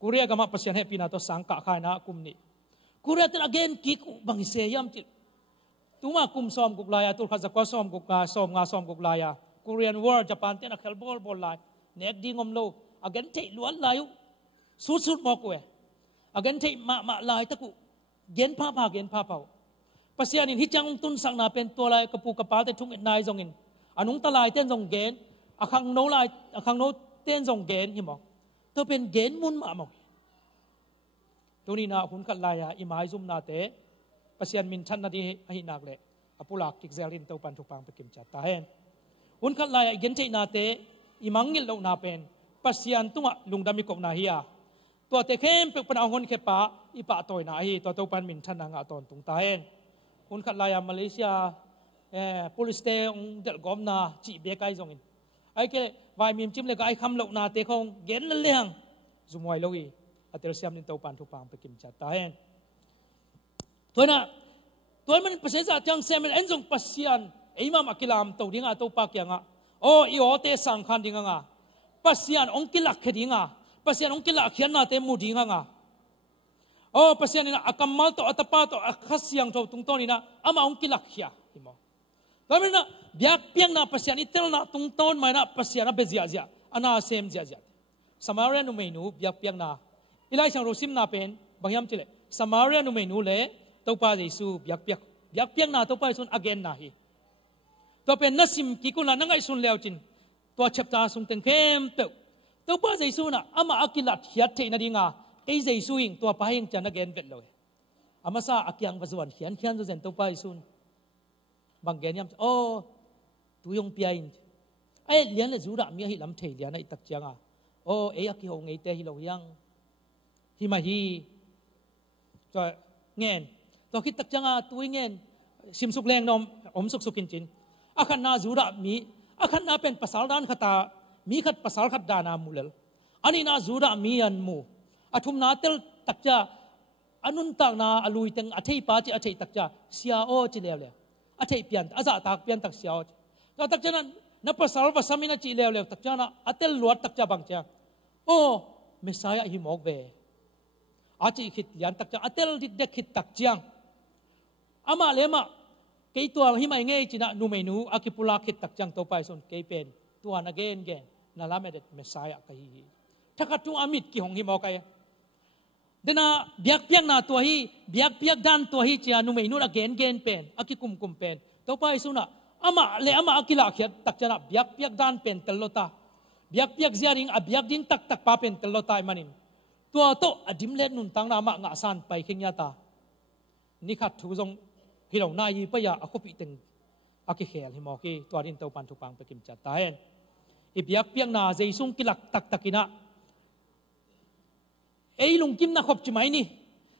กูเรียกมาปเสียนเหปีนาตัวสังกะขายนะกุมนี้กูเรียกแต่againกิกบังเสียยามจิตัวมาคุมซ้อมกุกลายตัวข้าจะก็ซ้อมกุกลายซ้อมงาซ้อมกุกลายกูเรียนวอร์ญี่ปุ่นเต้นเคลบอลลายเน็กดิ้งอมโล again เทล้วนลายสุดมอกเว again เทมาลายตะกุเย็นผ้าปัสยานินฮิจังตุนสังนาเป็นตัวลายกระปูกระป๋าแต่ทุ่งนายจงอินอนุงตะลายเต้นจงเกนอคังโนลายอคังโนเต้นจงเกนหิมอกตัวเป็นเกนมุนมาหมอกตัวนี้นะหุ่นขัดลายอิมายซุมนาเตปัสยันมินชันนาดีให้นักเละอปุลักกิกเซลินตัวปันทุปังไปกิมจัดตาเห็นหุ่นขัดลายเกนเจนาเตอิมังงิลลงนาเป็นปัสยันตัวลุงดามิกบนาฮียตัวเตเข้มเป็นปนเอาคนเขปะอิปะตัวนาฮีตัวปันมินชันนางาตอนตุงตาเห็นหุ่นขัดลายมาเลเซียpolice เตองเดลกอมนาจีเบกไอซงอินไอ้เกวายมิมจิมเลยก็ไอ้คำลงนาเตคงเกนเลี้ยงซุมไวโลกีอาเตอร์เซียมนินตัวปันทุปังไปกิมจัดตาเห็นตัวน่ะตัวมันภาษาจังเซมันเอ็นจงปัสยันไอ้มามากิลามตัวดิ้งตัวปากยังอีโอเตสังขันดิ้งปัสยันองกิลักเขดิ้งปัสยันองกิลักเขียนนาเตมูดิ้งปัสยันนี่นะอากัมมัลตัวอัตปาตัวอักขัสยังตัวตรงต้นนี่นะอามาองกิลักเขียหิมตัวมันน่ะเบียกเปียงนะปัสยันนี่เตลนะตรงต้นไม่นะปัสยันนะเบจิอาเจียอันน่าเซมเจียสมาเรียนุเมนูเบียกเปียงนะอีไลช่างโรซิมนาเป็นบางยามจิเลสมาเรียนุเมนูเล่ตัวป้าเยซูเบียกเปียงนาตัวป้าสุนอเกนนาฮีตัวเป็นนัสิมกิกุลานังไอสุนเลวจินตัวเชปตาสุนเต็งเข้มเตตัวป้าเยซูน่ะอามาอักิลัดเฮียเทนาดิงาไอเยซูอิงตัวป้ายังจะนักเกนเวทเลยอามาซาอักยังปัจจุบันเขียนจะเซ็นตัวป้าเยซูบางเกนยามตัวยงเปียอินไอเลี้ยนเลยจูระมีหิลำเทเลียนไอตักจังเออักยงไอเตหิโลยังที่มาฮีตัวเงินตัวคิดตักจังตัวเงิน ซิมสุกแรงนอมอมสุกสุกินจินอาขันนาจูระมีอาขันนาเป็นภาษาด้านขตามีขัดภาษาขัดดานามูเลลอันนี้นาจูระมีอันมูอาทุมนาเตลตักจ้าอนุนตักนาอลุยเต็งอาเทยปาจิอาเทยตักจ้าเสียโอจิเลวเลอาเทยเปียนอาซาตักเปียนตักเสียโอก็ตักจ้านั้นนับภาษาภาษามินาจิเลวเลตักจ้านะอาเตลลวดตักจ้าบางจ้าโอ้เมสายหิมอกเวอาจิขิดยันตักจ้าอาเตลดิเด็กขิดตักจ้าอามาเลมาเกยตัวหิมายเงยจินะนูเมนูอากิปุลาขิดตักจ้าตัวไปส่วนเกยเป็นตัวนักเกนเกนนาลาเมเดเมสายกะฮีถ้าขัดตัวอามิดกี่หงหิมอกไงเดน่าเบียกเปียกนาตัวฮีเบียกเปียกด้านตัวฮีเจ้านุ่มไอ้นู่นเกนเกนเป็นอากิคุมคุมเป็นตัวไปสุนัขอามาเลอามาอากิลาเขียดตักจนะเบียกเปียกด้านเป็นตลอดตาเบียกเปียกเสียริงเบียกดินตักตักปาเป็นตลอดตามันนินตัวโตอดิมเล็ดนุนตังนามะงาซานไปขิงยาตานี่ขัดทุกทรงฮิโรนายปะยาอาคุปิตึงอากิเขียลฮิมอกีตัวดินตัวปันทุปังไปกิมจัดตายอีเบียกเปียกนาเจซุงกิลักตักตักินะไอ้ลุงกิมนักขบจุไหมนี่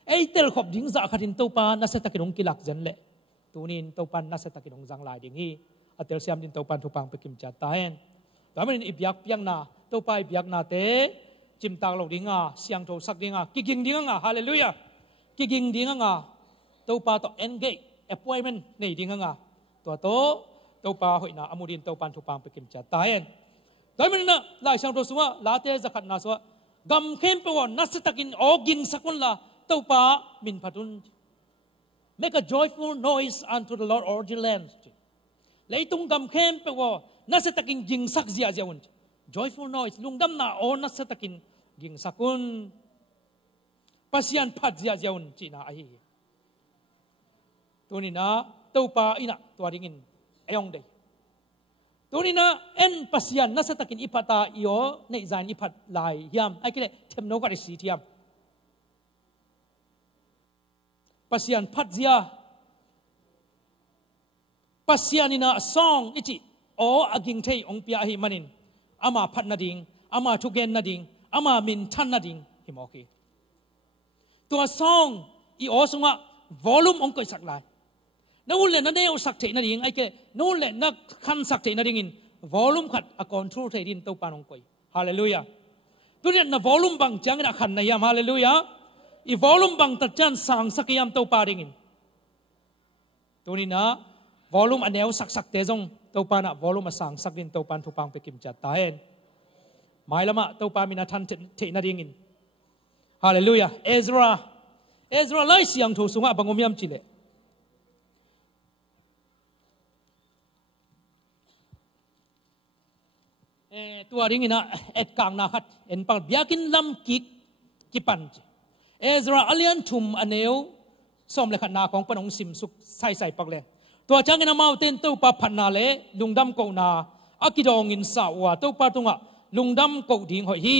ไอ้เตลขบดิ้งจะขัดินตัวปานัสตะกินงกิลักจันเละตัวนี้ตัวปานนัสตะกินงจังลายดิ่งฮีอัตเตลเซียมดินตัวปานทุปังไปกิมจัดตายแต่เมื่อนี้อีเบียกนาตัวไปเบียกนาเตจิมตากหลงดิ่งอ่ะเสียงโทสักดิ่งอ่ะกิกิงดิ่งอ่ะฮาเลลูยากิกิงดิ่งอ่ะตัวปาตัว engage appointment นี่ดิ่งอ่ะตัวปาหอยนาอมูดินตัวปานทุปังไปกิมจัดตายแต่เมื่อนี้ลายช่างตัวสัวลาเตจะขัดนาสัวกำเข้มไปว่านัสตะกินออกิงสักคนละตัวป้ามินพัดุน make a joyful noise unto the Lord all the land เลยตุงกำเข้มไปว่านัสตะกินยิงสักเสียเจ้าอุ่น joyful noise ลุงดำนาโอนัสตะกินยิงสักคนปัสยันพัดเสียเจ้าอุ่นจีน่าไอตัวนี้นะตัวป้าอินะตัวดิ่งเอยองเดตัวนี้นะเอ็นปัสยันนัสตะกินอิปัตตาอิโอในใจอิปัตลายยามไอ้กิเลเทมโนกัดสีที่ยามปัสยันพัดเสียปัสยันนี่นะซองอิจิโออากิงเทยองเปียหิมันินอามาพัดนาดิงอามาทุเกนนาดิงอามามินทันนาดิงหิมอกีตัวซองอีโอสงะวอลลุ่มองก่อยสักลายนู่นแหละนั่นเดียวสักเทนดิ่งไอ้แกนู่นแหละนักขันสักเทนดิ่งวอลลุ่มขัดอคอนโทรลเทดินตัวปานองก่อยฮาเลลูยาตัวนี้นะวอลลุ่มบางจังนะขันนายามฮาเลลูยาอีวอลลุ่มบางตัดจันสังสักยามตัวปาดิ่งตัวนี้นะวอลลุ่มอันเดียวสักเตจงตัวปานะวอลลุ่มสังสักดินตัวปานทุปังไปกิมจัดตายไม่ละมะตัวปามินาทันเทนดิ่งฮาเลลูยาเอซราไล่เสียงถูกสุงะบังอมยามจิเลตัวดิ่งนะเอ็ดกางนาคัดเอ็นปังเบียกินลำกิปันเอซราอัลยันทุมอันเนวสมเลขันนาของปนองซิมสุกใส่ปักเลยตัวจังกินมาเต้นตัวปะพันนาเลลุงดำกูนาอากิดองอินสาวตัวปะตุงะลุงดำกูดิ่งหอยฮี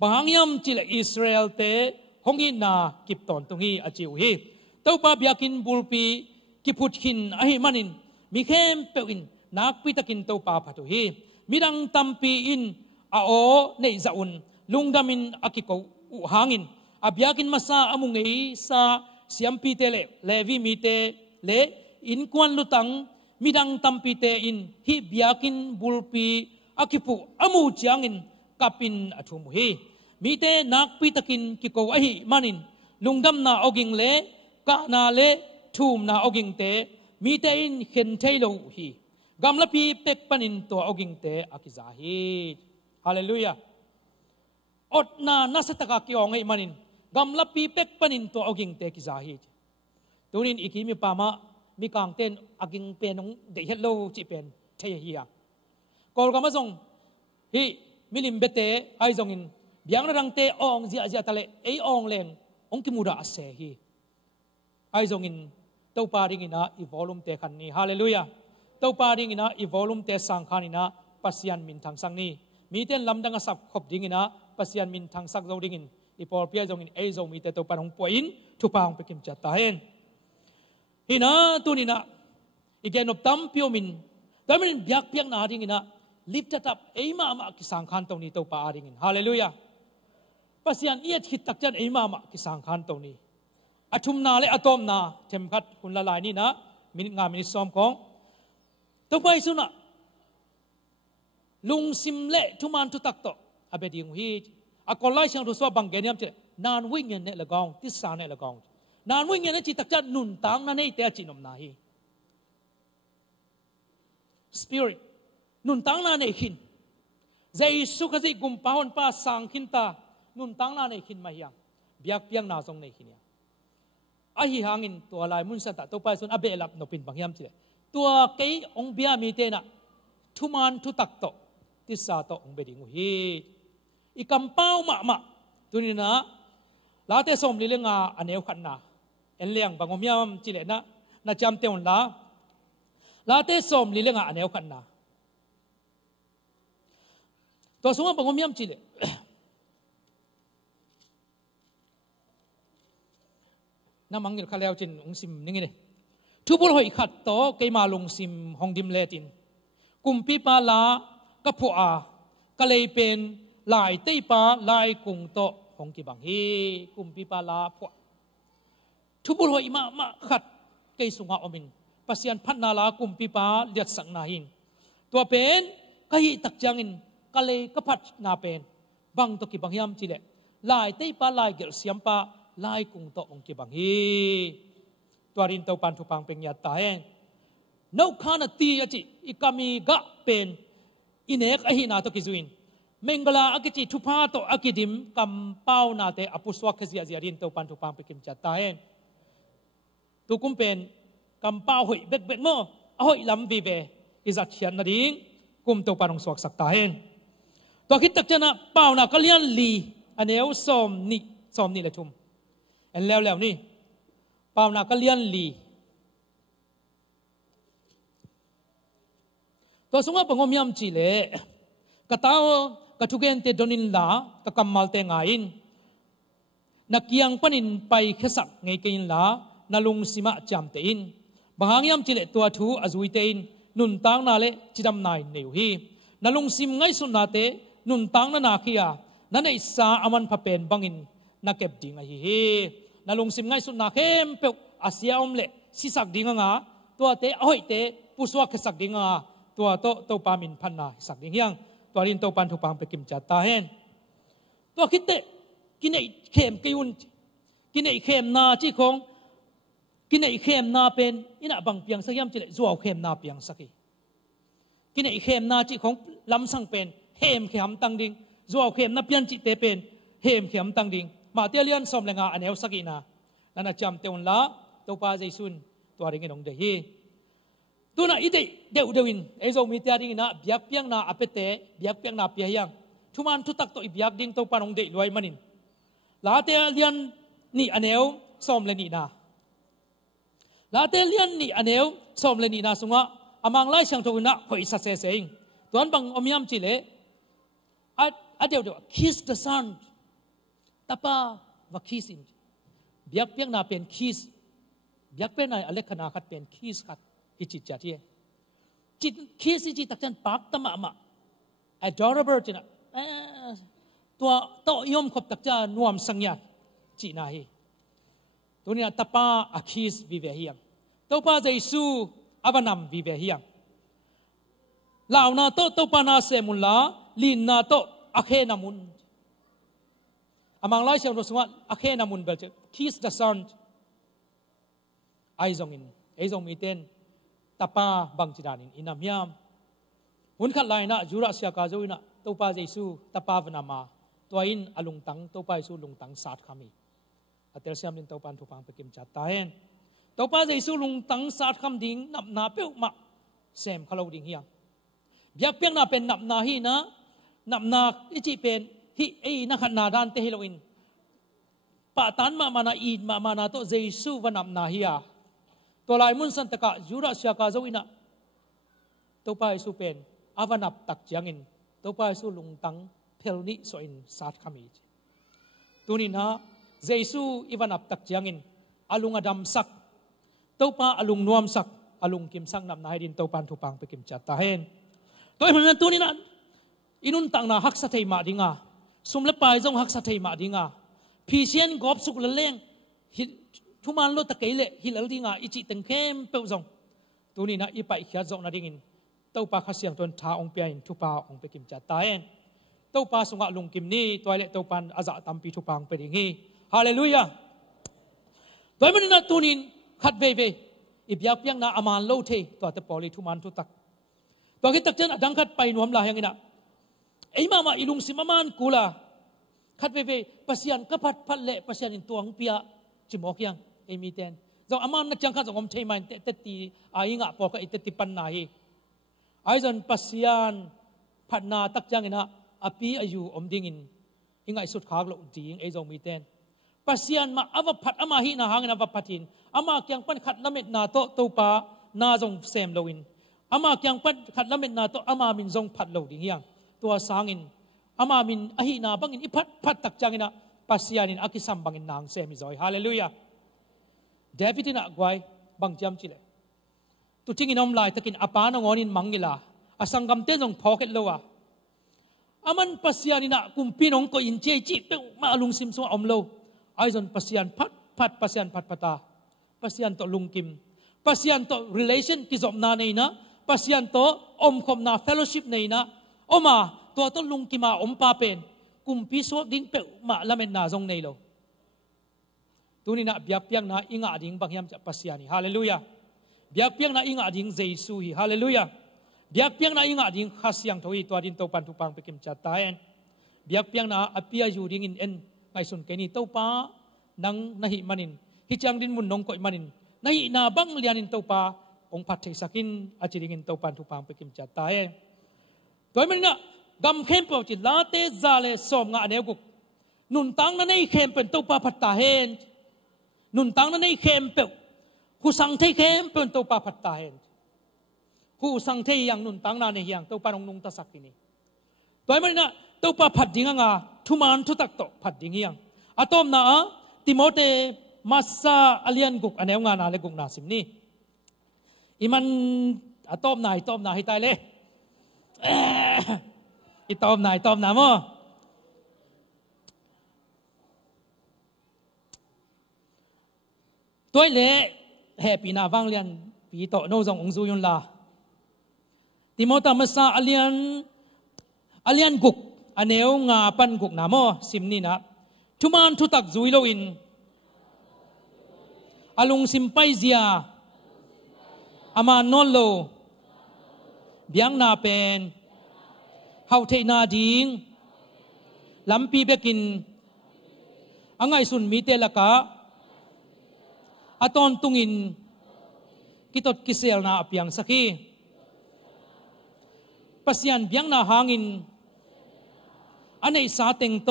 บางยามจิเลอิสราเอลเตหงอินากิบตอนตุงฮีอาจิวฮีตัวปะเบียกินบุลปีกิพุดหินอหิมันินมีเข้มเปวินนักพิตากินตัวปะพัตุฮีมิดังตัมปีอินอาโอในซาอุนลุงดามินอากิโกอุหางอินอาบยากินมาซาอามุงเอซาเสียมปีเตเลวีมีเตเลอินควันลุตังมิดังตัมปีเตอินฮิบยากินบุลปีอากิปุอามูจางอินกับปินอทุมฮีมีเตนักปีตะกินกิโกอหิมันินลุงดำนาอกิงเลกะนาเลทุมนาอกิงเตมีเตอินเข็นเทโลฮีกำลับปีเป็กปันินตัวอกิงเตอากิซาฮีฮาเลลูยาอดนานัสตะกะกิองไอมันินกำลับปีเป็กปันินตัวอกิงเตกิซาฮีตัวนี้อีกมีปามามีกางเต้นอกิงเป็นงเดเฮลโลจิเป็นเทียฮียกอลกามาซงฮีมินิมเบเตไอซงอินเบียงรังเตองเจียตะเลไอองเลงองกิมูดาเซฮีไอซงอินตัวปาริงินาอีวอลลุ่มเตขันนี้ฮาเลลูยาตัวปาริงินาอีวอลลุ่มเตสังขานินาปัสยันมินทางสังนี้มีเต้นลำดังสับขบดิ่งนะปัสยันมินทางสักเราดิ่งอีพอเปียจงอินเอจงมีเตตัวปานของป่วยทุพางไปกิมจัดตาเห็นฮินาตัวนี้นะอีแกนบตั้มพิโอมินแต่มันเบียกเปียกนาดิ่งนะลิฟต์จับเอ้มามากิสังขานตรงนี้ตัวปาดิ่งฮาเลลูยาปัสยันเอียดขิดตักจันเอ้มามากิสังขานตรงนี้อทุมนาและอะตอมนาเทมคัดคุณละลายนี่นะ มินิงามินิซอมของตัวไปสุนะลุงซิมเล่ทุมันทุตักโตอาเบดิงฮีอากอลไลช่างตัวสวบังเกนียมเจนานวิ่งเงินเนี่ยละกองติสานเนี่ยละกองนานวิ่งเงินเนี่ยจิตตักจัดนุนตังนั่นเองแต่จินอมนาฮี spirit นุนตังนั่นเองขินใจสุขจิกุมปะฮอนป้าสังขินตานุนตังนั่นเองขินมาเฮียเบียกเปียงนาทรงเนขินเนี่ยอาหิหางินตัวลายมุนสัตตตัวไปส่วนอาเบลับนปินบางยามเจตัวเกยองเบียมีเตนะทุมันทุตักโตติสาโตองเบดิงฮีอีกำเป้ามาตัวนี้นะลาเตสมลิเลงาอันเอวขันนาเอ็นเลียงบางอมยามจิเลนะจำเตวันลาเตสมลิเลงาอันเอวขันนาตัวสมบางอมยามจิเลน้ำมังเงลคาเลวจินองซิมนี่ไงเนี่ยทุบหอยขัดโตเกยมาลงซิมห้องดิมเลตินกุมปีปาลากะผัวกะเลยเป็นลายเตยปาลายกุงโตของกิบังฮีกุมปีปาลาผัวทุบหอยมาขัดเกยสุงาอมินปัสยันพันนาลากุมปีปาเลียดสังนาหินตัวเป็นกะหิตักจังินกะเลยกะพัดนาเป็นบังตกิบังยามจิเลลายเตยปาลายเกลเสียมปาลายกุงโตองกิบังฮีตัวรินเตาปันทุปังเป็นยาตายนกขานตีอจิอิกามีกะเป็นอินเอกอหินาตกิจุนเมงกลาอกิจิทุพาโตอกิดิมกำเป้านาเตอปุสวกเสียเสียรินเตาปันทุปังเป็นกิมจัตตายตุกุมเป็นกำเป้าหอยเบ็ดโมหอยลำวีเวอิจัดเชียนนาดิงกุมเตาปันองสวกสักตายตัวคิดตักจนะเป้านาก็เลียนลีอันเอวสมนี่ละชุมอันแล้วนี่ปาวนาก็เลียนลีตัวสงฆ์ปงมยามจีเลกะตาวกะทุเกนเตดนินลากะกัมมัลเตงาอินนักยังปนินไปขสักไงกินลานาลุงสิมาจำเตอินบางยามจีเลตัวทูอจุยเตอินนุนตังนาเลจิดำนายเนวฮีนาลุงสิมไงสุนนาเตนุนตังนานาคียานั่นไอสาอามันพะเป็นบังอินนักเก็บดิ่งไอฮีนาลงซิมไงสุนนาเข้มเปกอาเซียอมเล่สิสักดิ่งงาตัวเตอ้อยเตปุสวกสักดิ่งงาตัวโตปามินพันนาสักดิ่งยังตัวรินโตปันทุปังไปกิมจัตตาเห็นตัวคิดเตกินไอเข้มกิยุนกินไอเข้มนาจีของกินไอเข้มนาเป็นอินะบังเปียงสักยามจิเลจัวเข้มนาเปียงสักกินไอเข้มนาจีของลำสังเป็นเข้มเข้มตังดิ่งจัวเข้มนาเปียงจิเตเป็นเข้มเข้มตังดิ่งมาเตียเลียนสมเลงาอันเอวสักินานั่นจำเตวันละตัวปาใจซุนตัวริงนองเดฮีตัวน่ะอีเดเดวินไอโซมีเตียริงนะเบียกเปียงนาอเปเตเบียกเปียงนาเปียยังทุมันทุตักตัวอีเบียกดิ่งตัวปานองเดรวยมันินลาเตียเลียนนี่อันเอวสมเลนีนาลาเตียเลียนนี่อันเอวสมเลนีนาสุงะอามังไล่ช่างตัวน่ะหอยสัตเสงตัวนั้นบังอมยามจิเลอะเดียว kiss the sun tapa và kiss in biak piang na pen kiss biak pen na alek khana khat pen kiss khat hi chi cha tie chi kiss chi tak chan pak tama ma adorable china tua to yom khop tak cha nuam sangya chi na hi tunia tapa a kiss vi ve hiam to pa jesu avanam vi ve hiam law na to pa na se mun la lin na to akhe na mun amang lai siang rosunga akhe na mun bel kiss the sun ai zong in ai zong mi ten tapa bang chidanin inam yam hun khat lai na jura sia ka zo ina to pa jesu tapa vanama toin alung tang to pa jesu lung tang sat khami atel siam din to pan thu pang pekim chat ta hen to pa jesu lung tang sat kham ding nap na pe ma sem khalo ding hiang biak piang na pen nap na hi na nap na ichi pen hi ei na khat na dan te heloin pa tan ma mana in ma mana to jesu vanam na hiya to lai mun san taka jura sia ka zo ina to pa su pen avanap tak chiangin to pa su lung tang phelni so in sat khami tunin ha jesu ivanap tak chiangin alung adam sak to pa alung nuam sak alung kim sang nam na din to pan thu pang pe kim chat ta hen toy man tunin inun tang na hak sa thei ma dinga sum le pai jong hak sa thei ma dinga phisian gop suk le leng thuman lo ta keile hilal dinga ichi teng khem pe jong ตัวนี้นะอีไปเขียนจงนาดิ่งเต้าปลาข้าเสียงตัวท้าองเปียนทุปาองไปกิมจัดตายเต้าปลาสงะลุงกิมนี่ตัวเล็กเต้าปันอาจะตามปีทุปาองไปดิ่งฮีฮาเลลูยาตัวมันนะตัวนี้ขัดเว่อีบยาเปียงนะอามันโลเทตัวเตปอลีทุมันทุตักตัวกิตักเจนดังขัดไปนวมลาอย่างนี้นะไอ้มาอีลุงสิมามันกูละขัดเว่ปัสยันก็พัดเละปัสยันอินตัวองเปียจิมอกยังไอ้มีเตนจงอามันนักจังขัดจงอมเทมันเตตีอายิงะปอกอิเตติปันนาฮีไอ้จนปัสยันพัดนาตักจังอินะอปีอายุอมดิ่งอินอิงไอสุดขากโลดิ่งไอ้จงมีเตนปัสยันมาอวพัดอามาฮีนาหางนะวพัดหินอามาเกียงปันขัดละเม็ดนาโตตัวปานาจงเซมโลวินอามาเกียงปันขัดละเม็ดนาโตอามามินจงพัดโลดิ่งยังตัวสางอินอามามินอหินาบังอินอิพัดตักจังอินะปัสยันอินอากิสัมบังอินนางเซมิจอยฮาเลลูยาเดวิดอินะกวยบังจำจิเลตุจิงอินอมลายตะกินอปานงอนินมังกิลาอสังกัมเตจงพอเกตโลวะอามันปัสยันอินะกุมปีนงก็อินเจจิเปมาลุงซิมสวอมโลไอจนปัสยันพัดปัสยันพัดปตาปัสยันโตลุงกิมปัสยันโต relation กิจอมนาเนนะปัสยันโตอมคมนา fellowship เนนะอมาตัวต้นลุงกิมาอมปาเป็นกุมปีสวกดิ้งเปมาละเมนนาจงเนโลตัวนี้นะเบียกเปียงนะอิงอาดิ่งบางยามจะปัสยันฮาเลลูยาเบียกเปียงนะอิงอาดิ่งเจสุฮีฮาเลลูยาเบียกเปียงนะอิงอาดิ่งข้าเสียงทวีตัวดินโตปันทุปังไปกิมจัดตายเบียกเปียงนะอภิยายูดิ่งอินเอ็นไงสุนเกนีโตปานังนาหิมันินฮิจังดินมุนนงก็มันินนาหินาบังเลียนินโตปาองพัดเทสักินอาจิริงินโตปันทุปังไปกิมจัดตายตัวมันนะกำเข้มเปล่าจิลาเตซาเลสอมงาเนกุกนุนตังนั้นในเข้มเป็นโตปาพัดตาเฮนนุนตังนั้นในเข้มเปล่าผู้สังเทเข้มเป็นโตปาพัดตาเฮนผู้สังเทยังนุนตังนั้นในยังโตปานงนุงตาสักกินีตัวมันนะโตปาพัดดิ่งงาทุมันทุตักโตพัดดิ่งยังอะตอมนะติโมเตมาซาอเลียนกุกอันเอวงานอะไรกุกนาสิมนี่อิมันอะตอมนายตอมนาให้ตายเลยอีตอมนายตอมนามั้งตัวเล่แฮปปี้นาวังเลียนปีโตโนจงองซูยุนลาติโมตามาซาอเลียนกุกอันเอวงาปันกุกนามั้งสิมนี่นะทุมันทุตักจุยโลอินอาลุงซิมไปเซียอามานนโลเบียงนาเป็นเฮาเทนาดิงลำปีเบกินอังไงสุนมีเตลกะอาตอนตุงินกิตดกิเซลนาอเปียงสักีปัสยันเบียงนาหางินอันไหนสาเต็งโต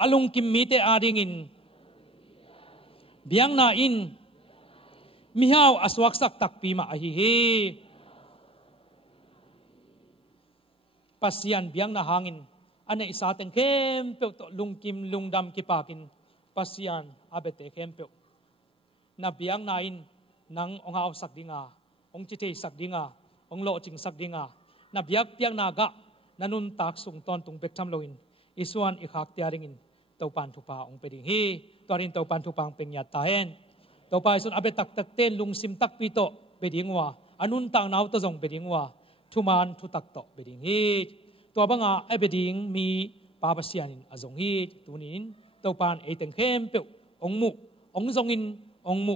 อลุงกิมมีเตอาดิงินเบียงนาอินมิฮาวอสวักสักตักปีมาอหิเฮปัสยันเบียงนาหางินอันไหนสาเต็งเข้มเปโตลุงกิมลุงดำกิปากินปัสยันอาเบเตเข้มเปนาเบียงนาอินนังองเอาสักดิงาองจิเตสักดิงาองโลจิงสักดิงานาเบียกเปียงนากะนันุนตักสุงตอนตุงเบกทำโลอินอิสวานอิขากเตียริงินเต้าปันทุปาองไปดิ่งฮีตัวรินเต้าปันทุปังเป็นยาตาเฮนเต้าปายส่วนอาเบตักตักเต้นลุงซิมตักปีโตไปดิ่งว่าอนุนต่างนาวตะจงไปดิ่งว่าทุมานทุตักโตไปดิ่งฮีตัวบังอาไอไปดิ่งมีปาปัสยานินอจงฮีตัวนี้เต้าปันเอตังเข้มเปองมุองจงอินองมุ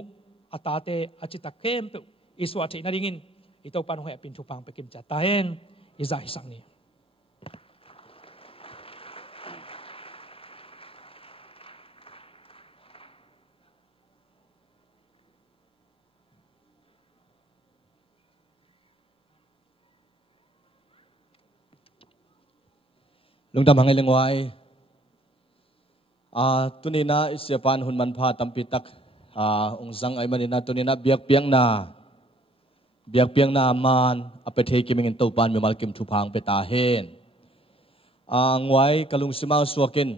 อาตาเตอาจิตักเข้มเปอิสวาเทนาดิ่งินอิเต้าปันหัวเป็นทุปังไปกิมจัดตาเฮนอิจาฮิสังนี้ลุงดำหังไงเลี้ยงไว้ตัวนี้นะเสียปานหุ่นมันพาตำปิตักองสังไอมันนี่นะตัวนี้นะเบียกเปียงนามันเอาไปเทกิมิงตัวปานมีมาลกิมทุพังไปตาเฮนงไว้กลุงสิมาสวกิน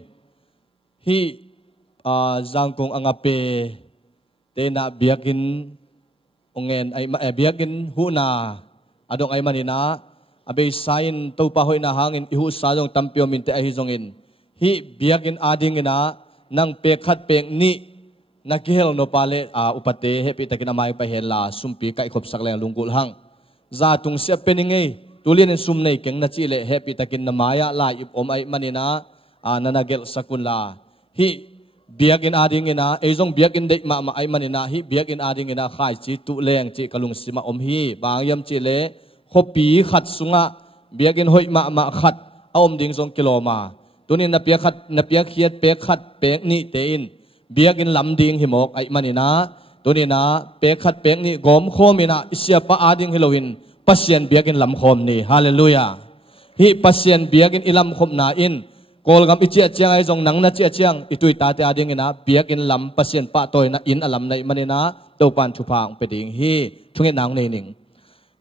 ฮีจังกงอังเปเตนะเบียกินองเงินไอเบียกินหูนาอดงไอมันนี่นะabe sain to pa hoi na hangin ihu sajong tampio min te ahi jongin hi biakin ading ina nang pe khat pek ni นักเฮลโนปาเลอุปเตเฮปิตะกินามายไปเฮลาสุมปีไก่ขบสักแรงลุงกุลหังซาตุงเสียเป็นยังไงตัวเลียนสุมในเก่งนัจิเลเฮปิตะกินนามายะลายอิบอมไอมันนี่นะนันเกลสกุลลาฮิเบียกินอาดิงินะเอจงเบียกินเด็กมาไอมันนี่นะฮิเบียกินอาดิงินะข่ายจีตุเลงจีกลุงสิมาอมฮีบางยามจีเลขบปีขัดสุงะเบียกินหอยมาขัดอมดิ่งทรงกิโลมาตัวนี้นับเปียขัดนับเปียเขียดเปียขัดเปียนี่เตอินเบียกินลำดิ่งหิมอกไอมันนี่นะตัวนี้นะเปียขัดเปียนี่กอมโคมินะอิสยาปะอาดิงฮิโลวินปัสยันเบียกินลำคมนี่ฮาเลลูยาฮิปัสยันเบียกินอิลำคมนาอินกอลกำอิเจียเจียงไอจงหนังนัดเจียเจียงอิตุยตาเตอาดิงนะเบียกินลำปัสยันปะตัวนะอินอลำในมันนี่นะตัวปันชุพางไปดิ่งฮิทุกเงนางในหนึ่ง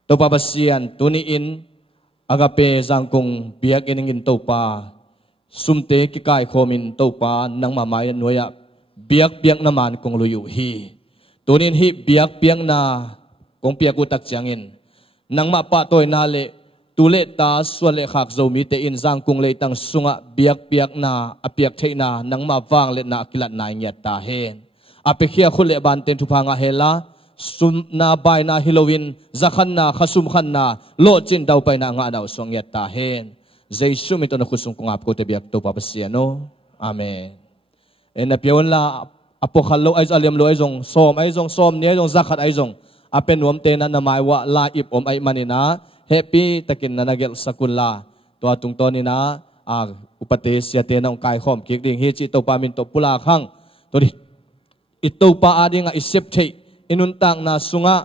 ตัวปัสยันตัวนี้อินอากาเปจังกงเบียกินอินตัวปาสุมเตกิกายโคมินตัวปานังมาไม้หน่วยเบียกน้ำมันกงลุยฮีตัวนี้ฮีเบียกนากงเปียกุตักจังอินนังมาปะตัวนาเลตุเลตาส่วนเลขักโจมีเตอินจังกงเลตังสุงะเบียกนาอเปียกเทนานังมาฟังเลนากิลัดนายเงียตาเฮนอเปเคียคุเลบันเตนทุพังอาเฮลาสุมนาบายนาฮิโลวินจักขันนาขสุมขันนาโลจินดาวไปนางาดาวสวงเงียตาเฮนเจสุมิตนคุสุงกงอับโกเตเบียกตัวปะเสียโนอาเมนเอ็นเปียวันลาอโปขัลโลไอจอเลียมโลไอจงส้มเนี้ยจงจักขัดไอจงอเป็นวมเตนันนามายว่าลาอิบอมไอมันนี่นะเฮปีตะกินนันเกลสกุลลาตัวตุงตัวนี้นะอุปเตเสียเตนองกายข่อมกิกดิ่งเฮจิตัวปามินตัวปุลาขังตัวนี้อิตัวปาอาดิงอิเซปเทอินุนตังนาสุงะ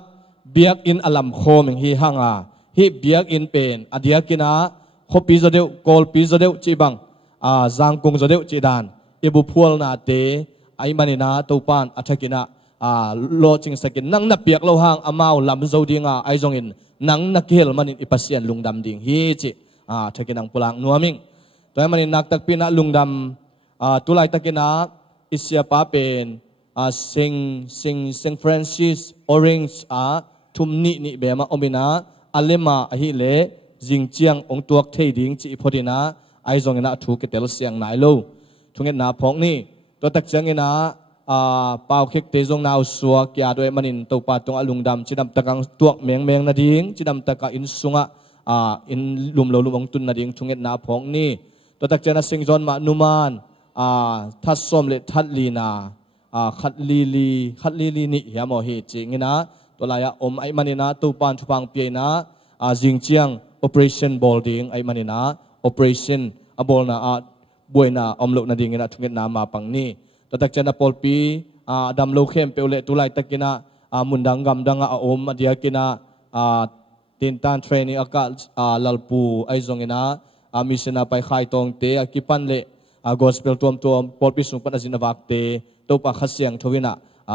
เบียกอินอลัมโคมิงฮีฮังฮิเบียกอินเป็นอดียกินะขบปีจะเดียวกอลปีจะเดียวจีบังจังกงจะเดียวจีดานอิบุพัวนาเตไอมันนี่นะตัวปานอัฐกินะโลจิงสกินนังนับเปียกโลหางอามาวลำโจดิงไอจงอินนังนักเฮลมันอิปัสยันลุงดำดิ่งฮีจิทักกินังปุลังนัวมิงตัวมันนักตักปีนะลุงดำตุไลตักกินะอิสยาปาเป็นซิงฟรานซิสออเรนจ์ทุมนี่เบมาอมินะอัลเลมาอหิเลจิงเจียงองตัวเทดิ่งจิพอดีนะไอจงอินะถูกเตลเสียงนายโลทุกเงินนาพงนี่ตัวตักจังอินะเป่าเค็กเตจงนาวสัวกียด้วยมันินตัวปาตรงอลุงดำจิดำตะกังตัวเมียงนาดิ่งจิดำตะกังอินสุงะอินลุมองตุนนาดิ่งทุงเงินนาพงนี่ตัวตักเจนะสิงจอนมานุมานทัดส้มเลทัดลีนาขัดลีลีนี่ยามอเหจิงนะตัวลายอมไอมันินะตัวปานชุพังเปียนะจิงเจียง operation ball ดิ่งไอมันินะ operation บอลนะบวยนะอมลุนาดิ่งนะทุงเงินนามาปังนี่ตัวตักเจนะปอลปีดำโลเข้มเปลเลตุไลตักกินะมุนดังกำดังอมเดียกินะตินตันเทรนนิ่งอากาลลปูไอจงกินะมิชนาไปขายตองเตะกิปันเลgospel ตัวปอลปีสุงปันจินวักเตตัวปากขัดเสียงทวินะ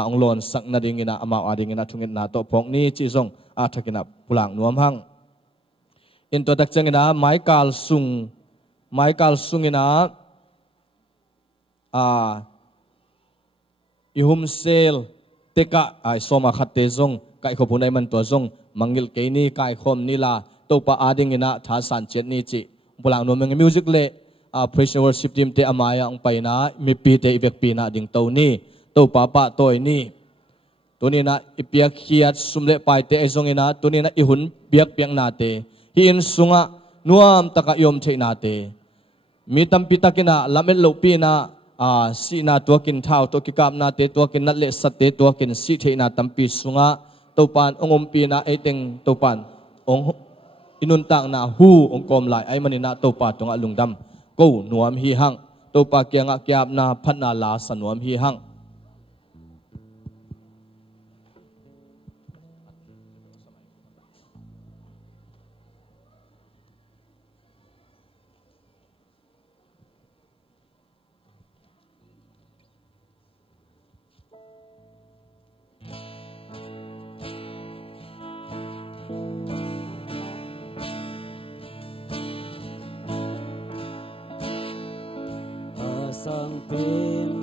องลอนสักนาดิ่งกินะอามาอาดิ่งกินะทุงเงินนาตัวพงนี้จีจงทักกินะปุลังนัวมังอินตัวตักเจกินะไมค์กาลซุงกินะอิฮุมเซลเตกะไอสมาขัดเตจงไก่ขบุนไอมันตัวจงมังกิลเกนี่ไก่ขมนี่ลาตัวปะอาดิงินะท้าสันเจนี่จิบุลังโนมังมิวสิกเล่praise and worship team เตอมายองไปนะมีปีเตอีเวกปีนะดิ่งตัวนี้ตัวปะตัวนี้ตัวนี้นะอีเปียกเขียดสุมเล่ไปเตไอจงอินะตัวนี้นะอิหุนเปียกนาเตฮินสุงะนัวมตะกะยมเทนาเตมีตัมปิตะกินะลาเมลโลปีนะสีนาตัวกินเท้าตัวกิกามนาเตตัวกินนัดเลสเตตัวกินสีเทนาตัมปีสุงะตัวปานองปีนาไอเต็งตัวปานองอินุนตังนาหูองกอมลายไอมันนาตัวปานตรงอลุงดำกูหนวมฮีหังตัวปาเกียงอักยาบนาพันนาลาสนวมฮีหัง sang tin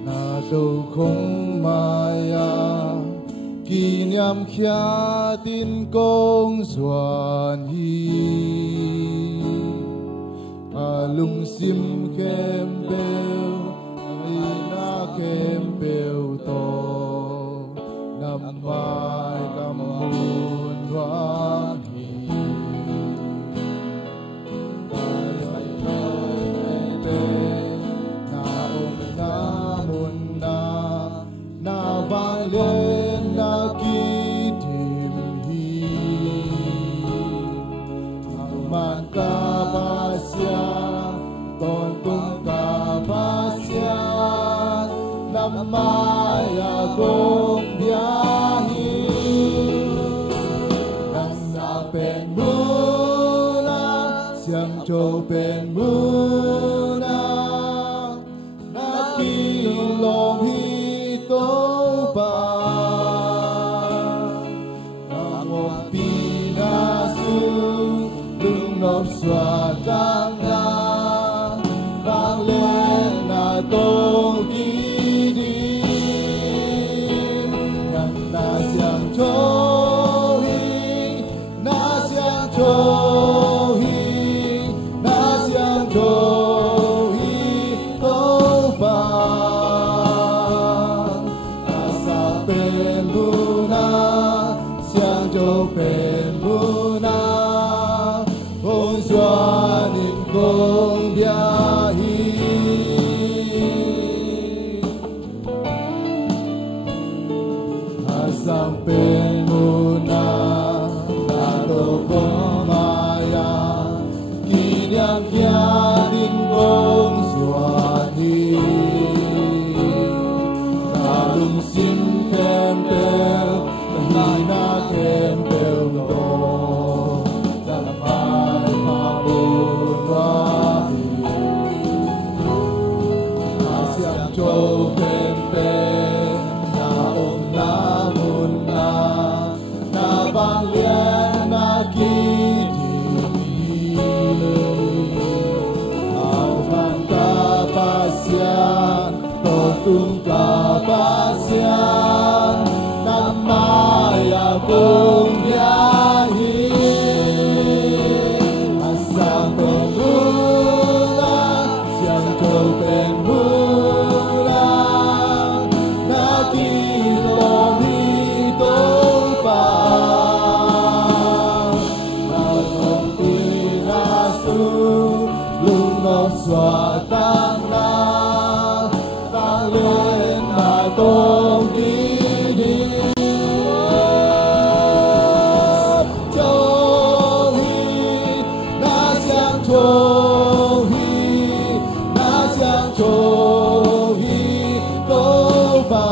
na đâu không maya kỷ niệm khia tin công duan hi lung sim kem bel ai na ke man kapasya ton tung kapasya namaya kong biyahe nang napen muna siyang chopen muna nakilong hito pa ang pinasulunop swatang na banglen na tong kidim nang nasyang chohing nasyang chohing nasyang chohing topang nasapen muna siyang chopen muna kung swanin kong biyahe asampen muna nato kong maya kinyak-yakin kong swahi kalung sim kempel kahina kempel ko dalamay mabunwahi asyang chow kempel naong namun na nabangyan na kiti awan kapasyan totung kapasyan namaya kong biyahe asang pemula siyang chopen mula nakilong hito pa nagong pinasulunop swatang na banglen na tong kidim chohi nasyang chohi nasyang chohi toba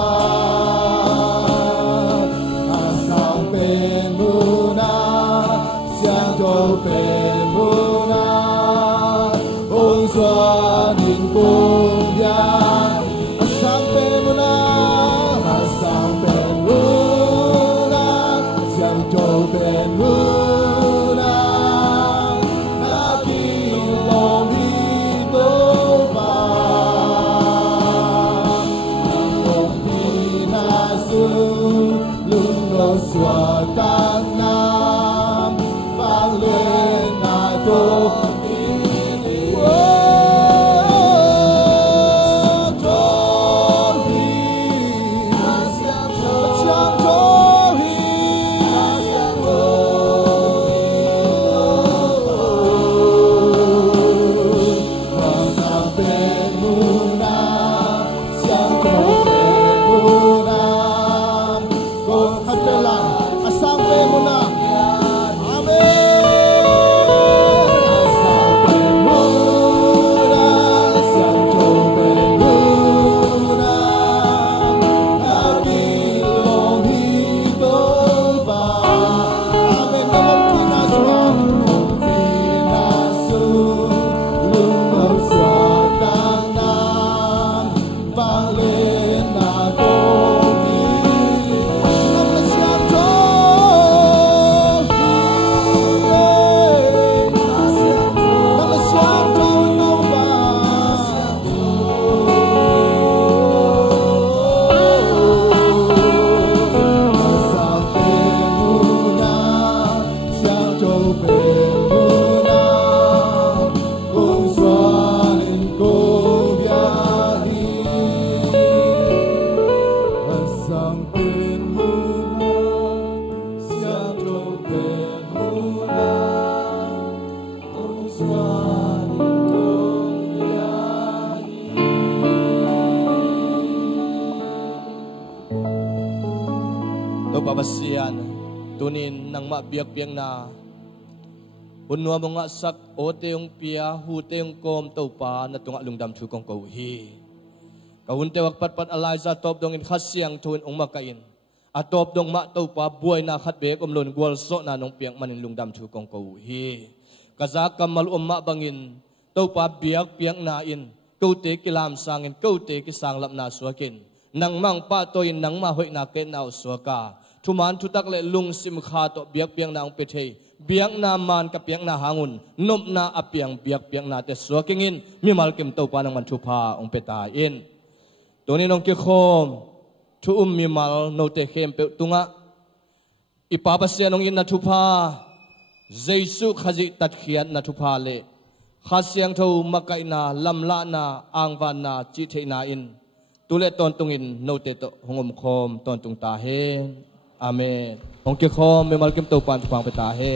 asang penmuna siyang chopen muna kung swanin kong biyahe asang penmuna siyang chopen muna nakilong hito pa akong pinasulunop swatang na banglen na tong kidim chohi nasyang chohi nasyang nasapen muna siyang chopen muna kung hapelan asampen muna amen asampen muna siyang chopen muna nakilong hito pa amen namang pinasulunop swatang na banglen na tong kidim nasyang chohi nasyang chonoba asampen muna siyang chopen muna kung swanin kong biyahe asampen muna siyang chopen muna kung swanin kong biyahe to papasiyan tunin nang mabiyak-biyang na unwa mga sak o teong pia hu teong kom to pa na tunga lungdam thu kong ko hi kahunte wak pat Eliza top dong in khasyang thun ong makain atop dong ma to pa buai na khat be kom lon gwal so na nong piang manin lungdam thu kong ko hi kaza kamal ma bangin to pa biak piang na in câu te kilam sangin câu te ki sanglap na suakin nang mang pa toin nang ma hoi na ke naw suaka thuman thutak le lung sim kha to biak piang na ong pethe biak na man ka piang na hangun nop na apiang biak piang na te suakingin mi malkim to pa nang man thu pha ong peta in toni nong ki khom thu mi mal no te khem pe tunga ipapa se nong in na thu pha jesu khaji tat khiat na thu pha le khasyang tho makai na lamla na angwan na chi the na in tule ton tungin no te to hongom khom ton tung ta he amen hong ki khom me mal kim to pan phang pe ta he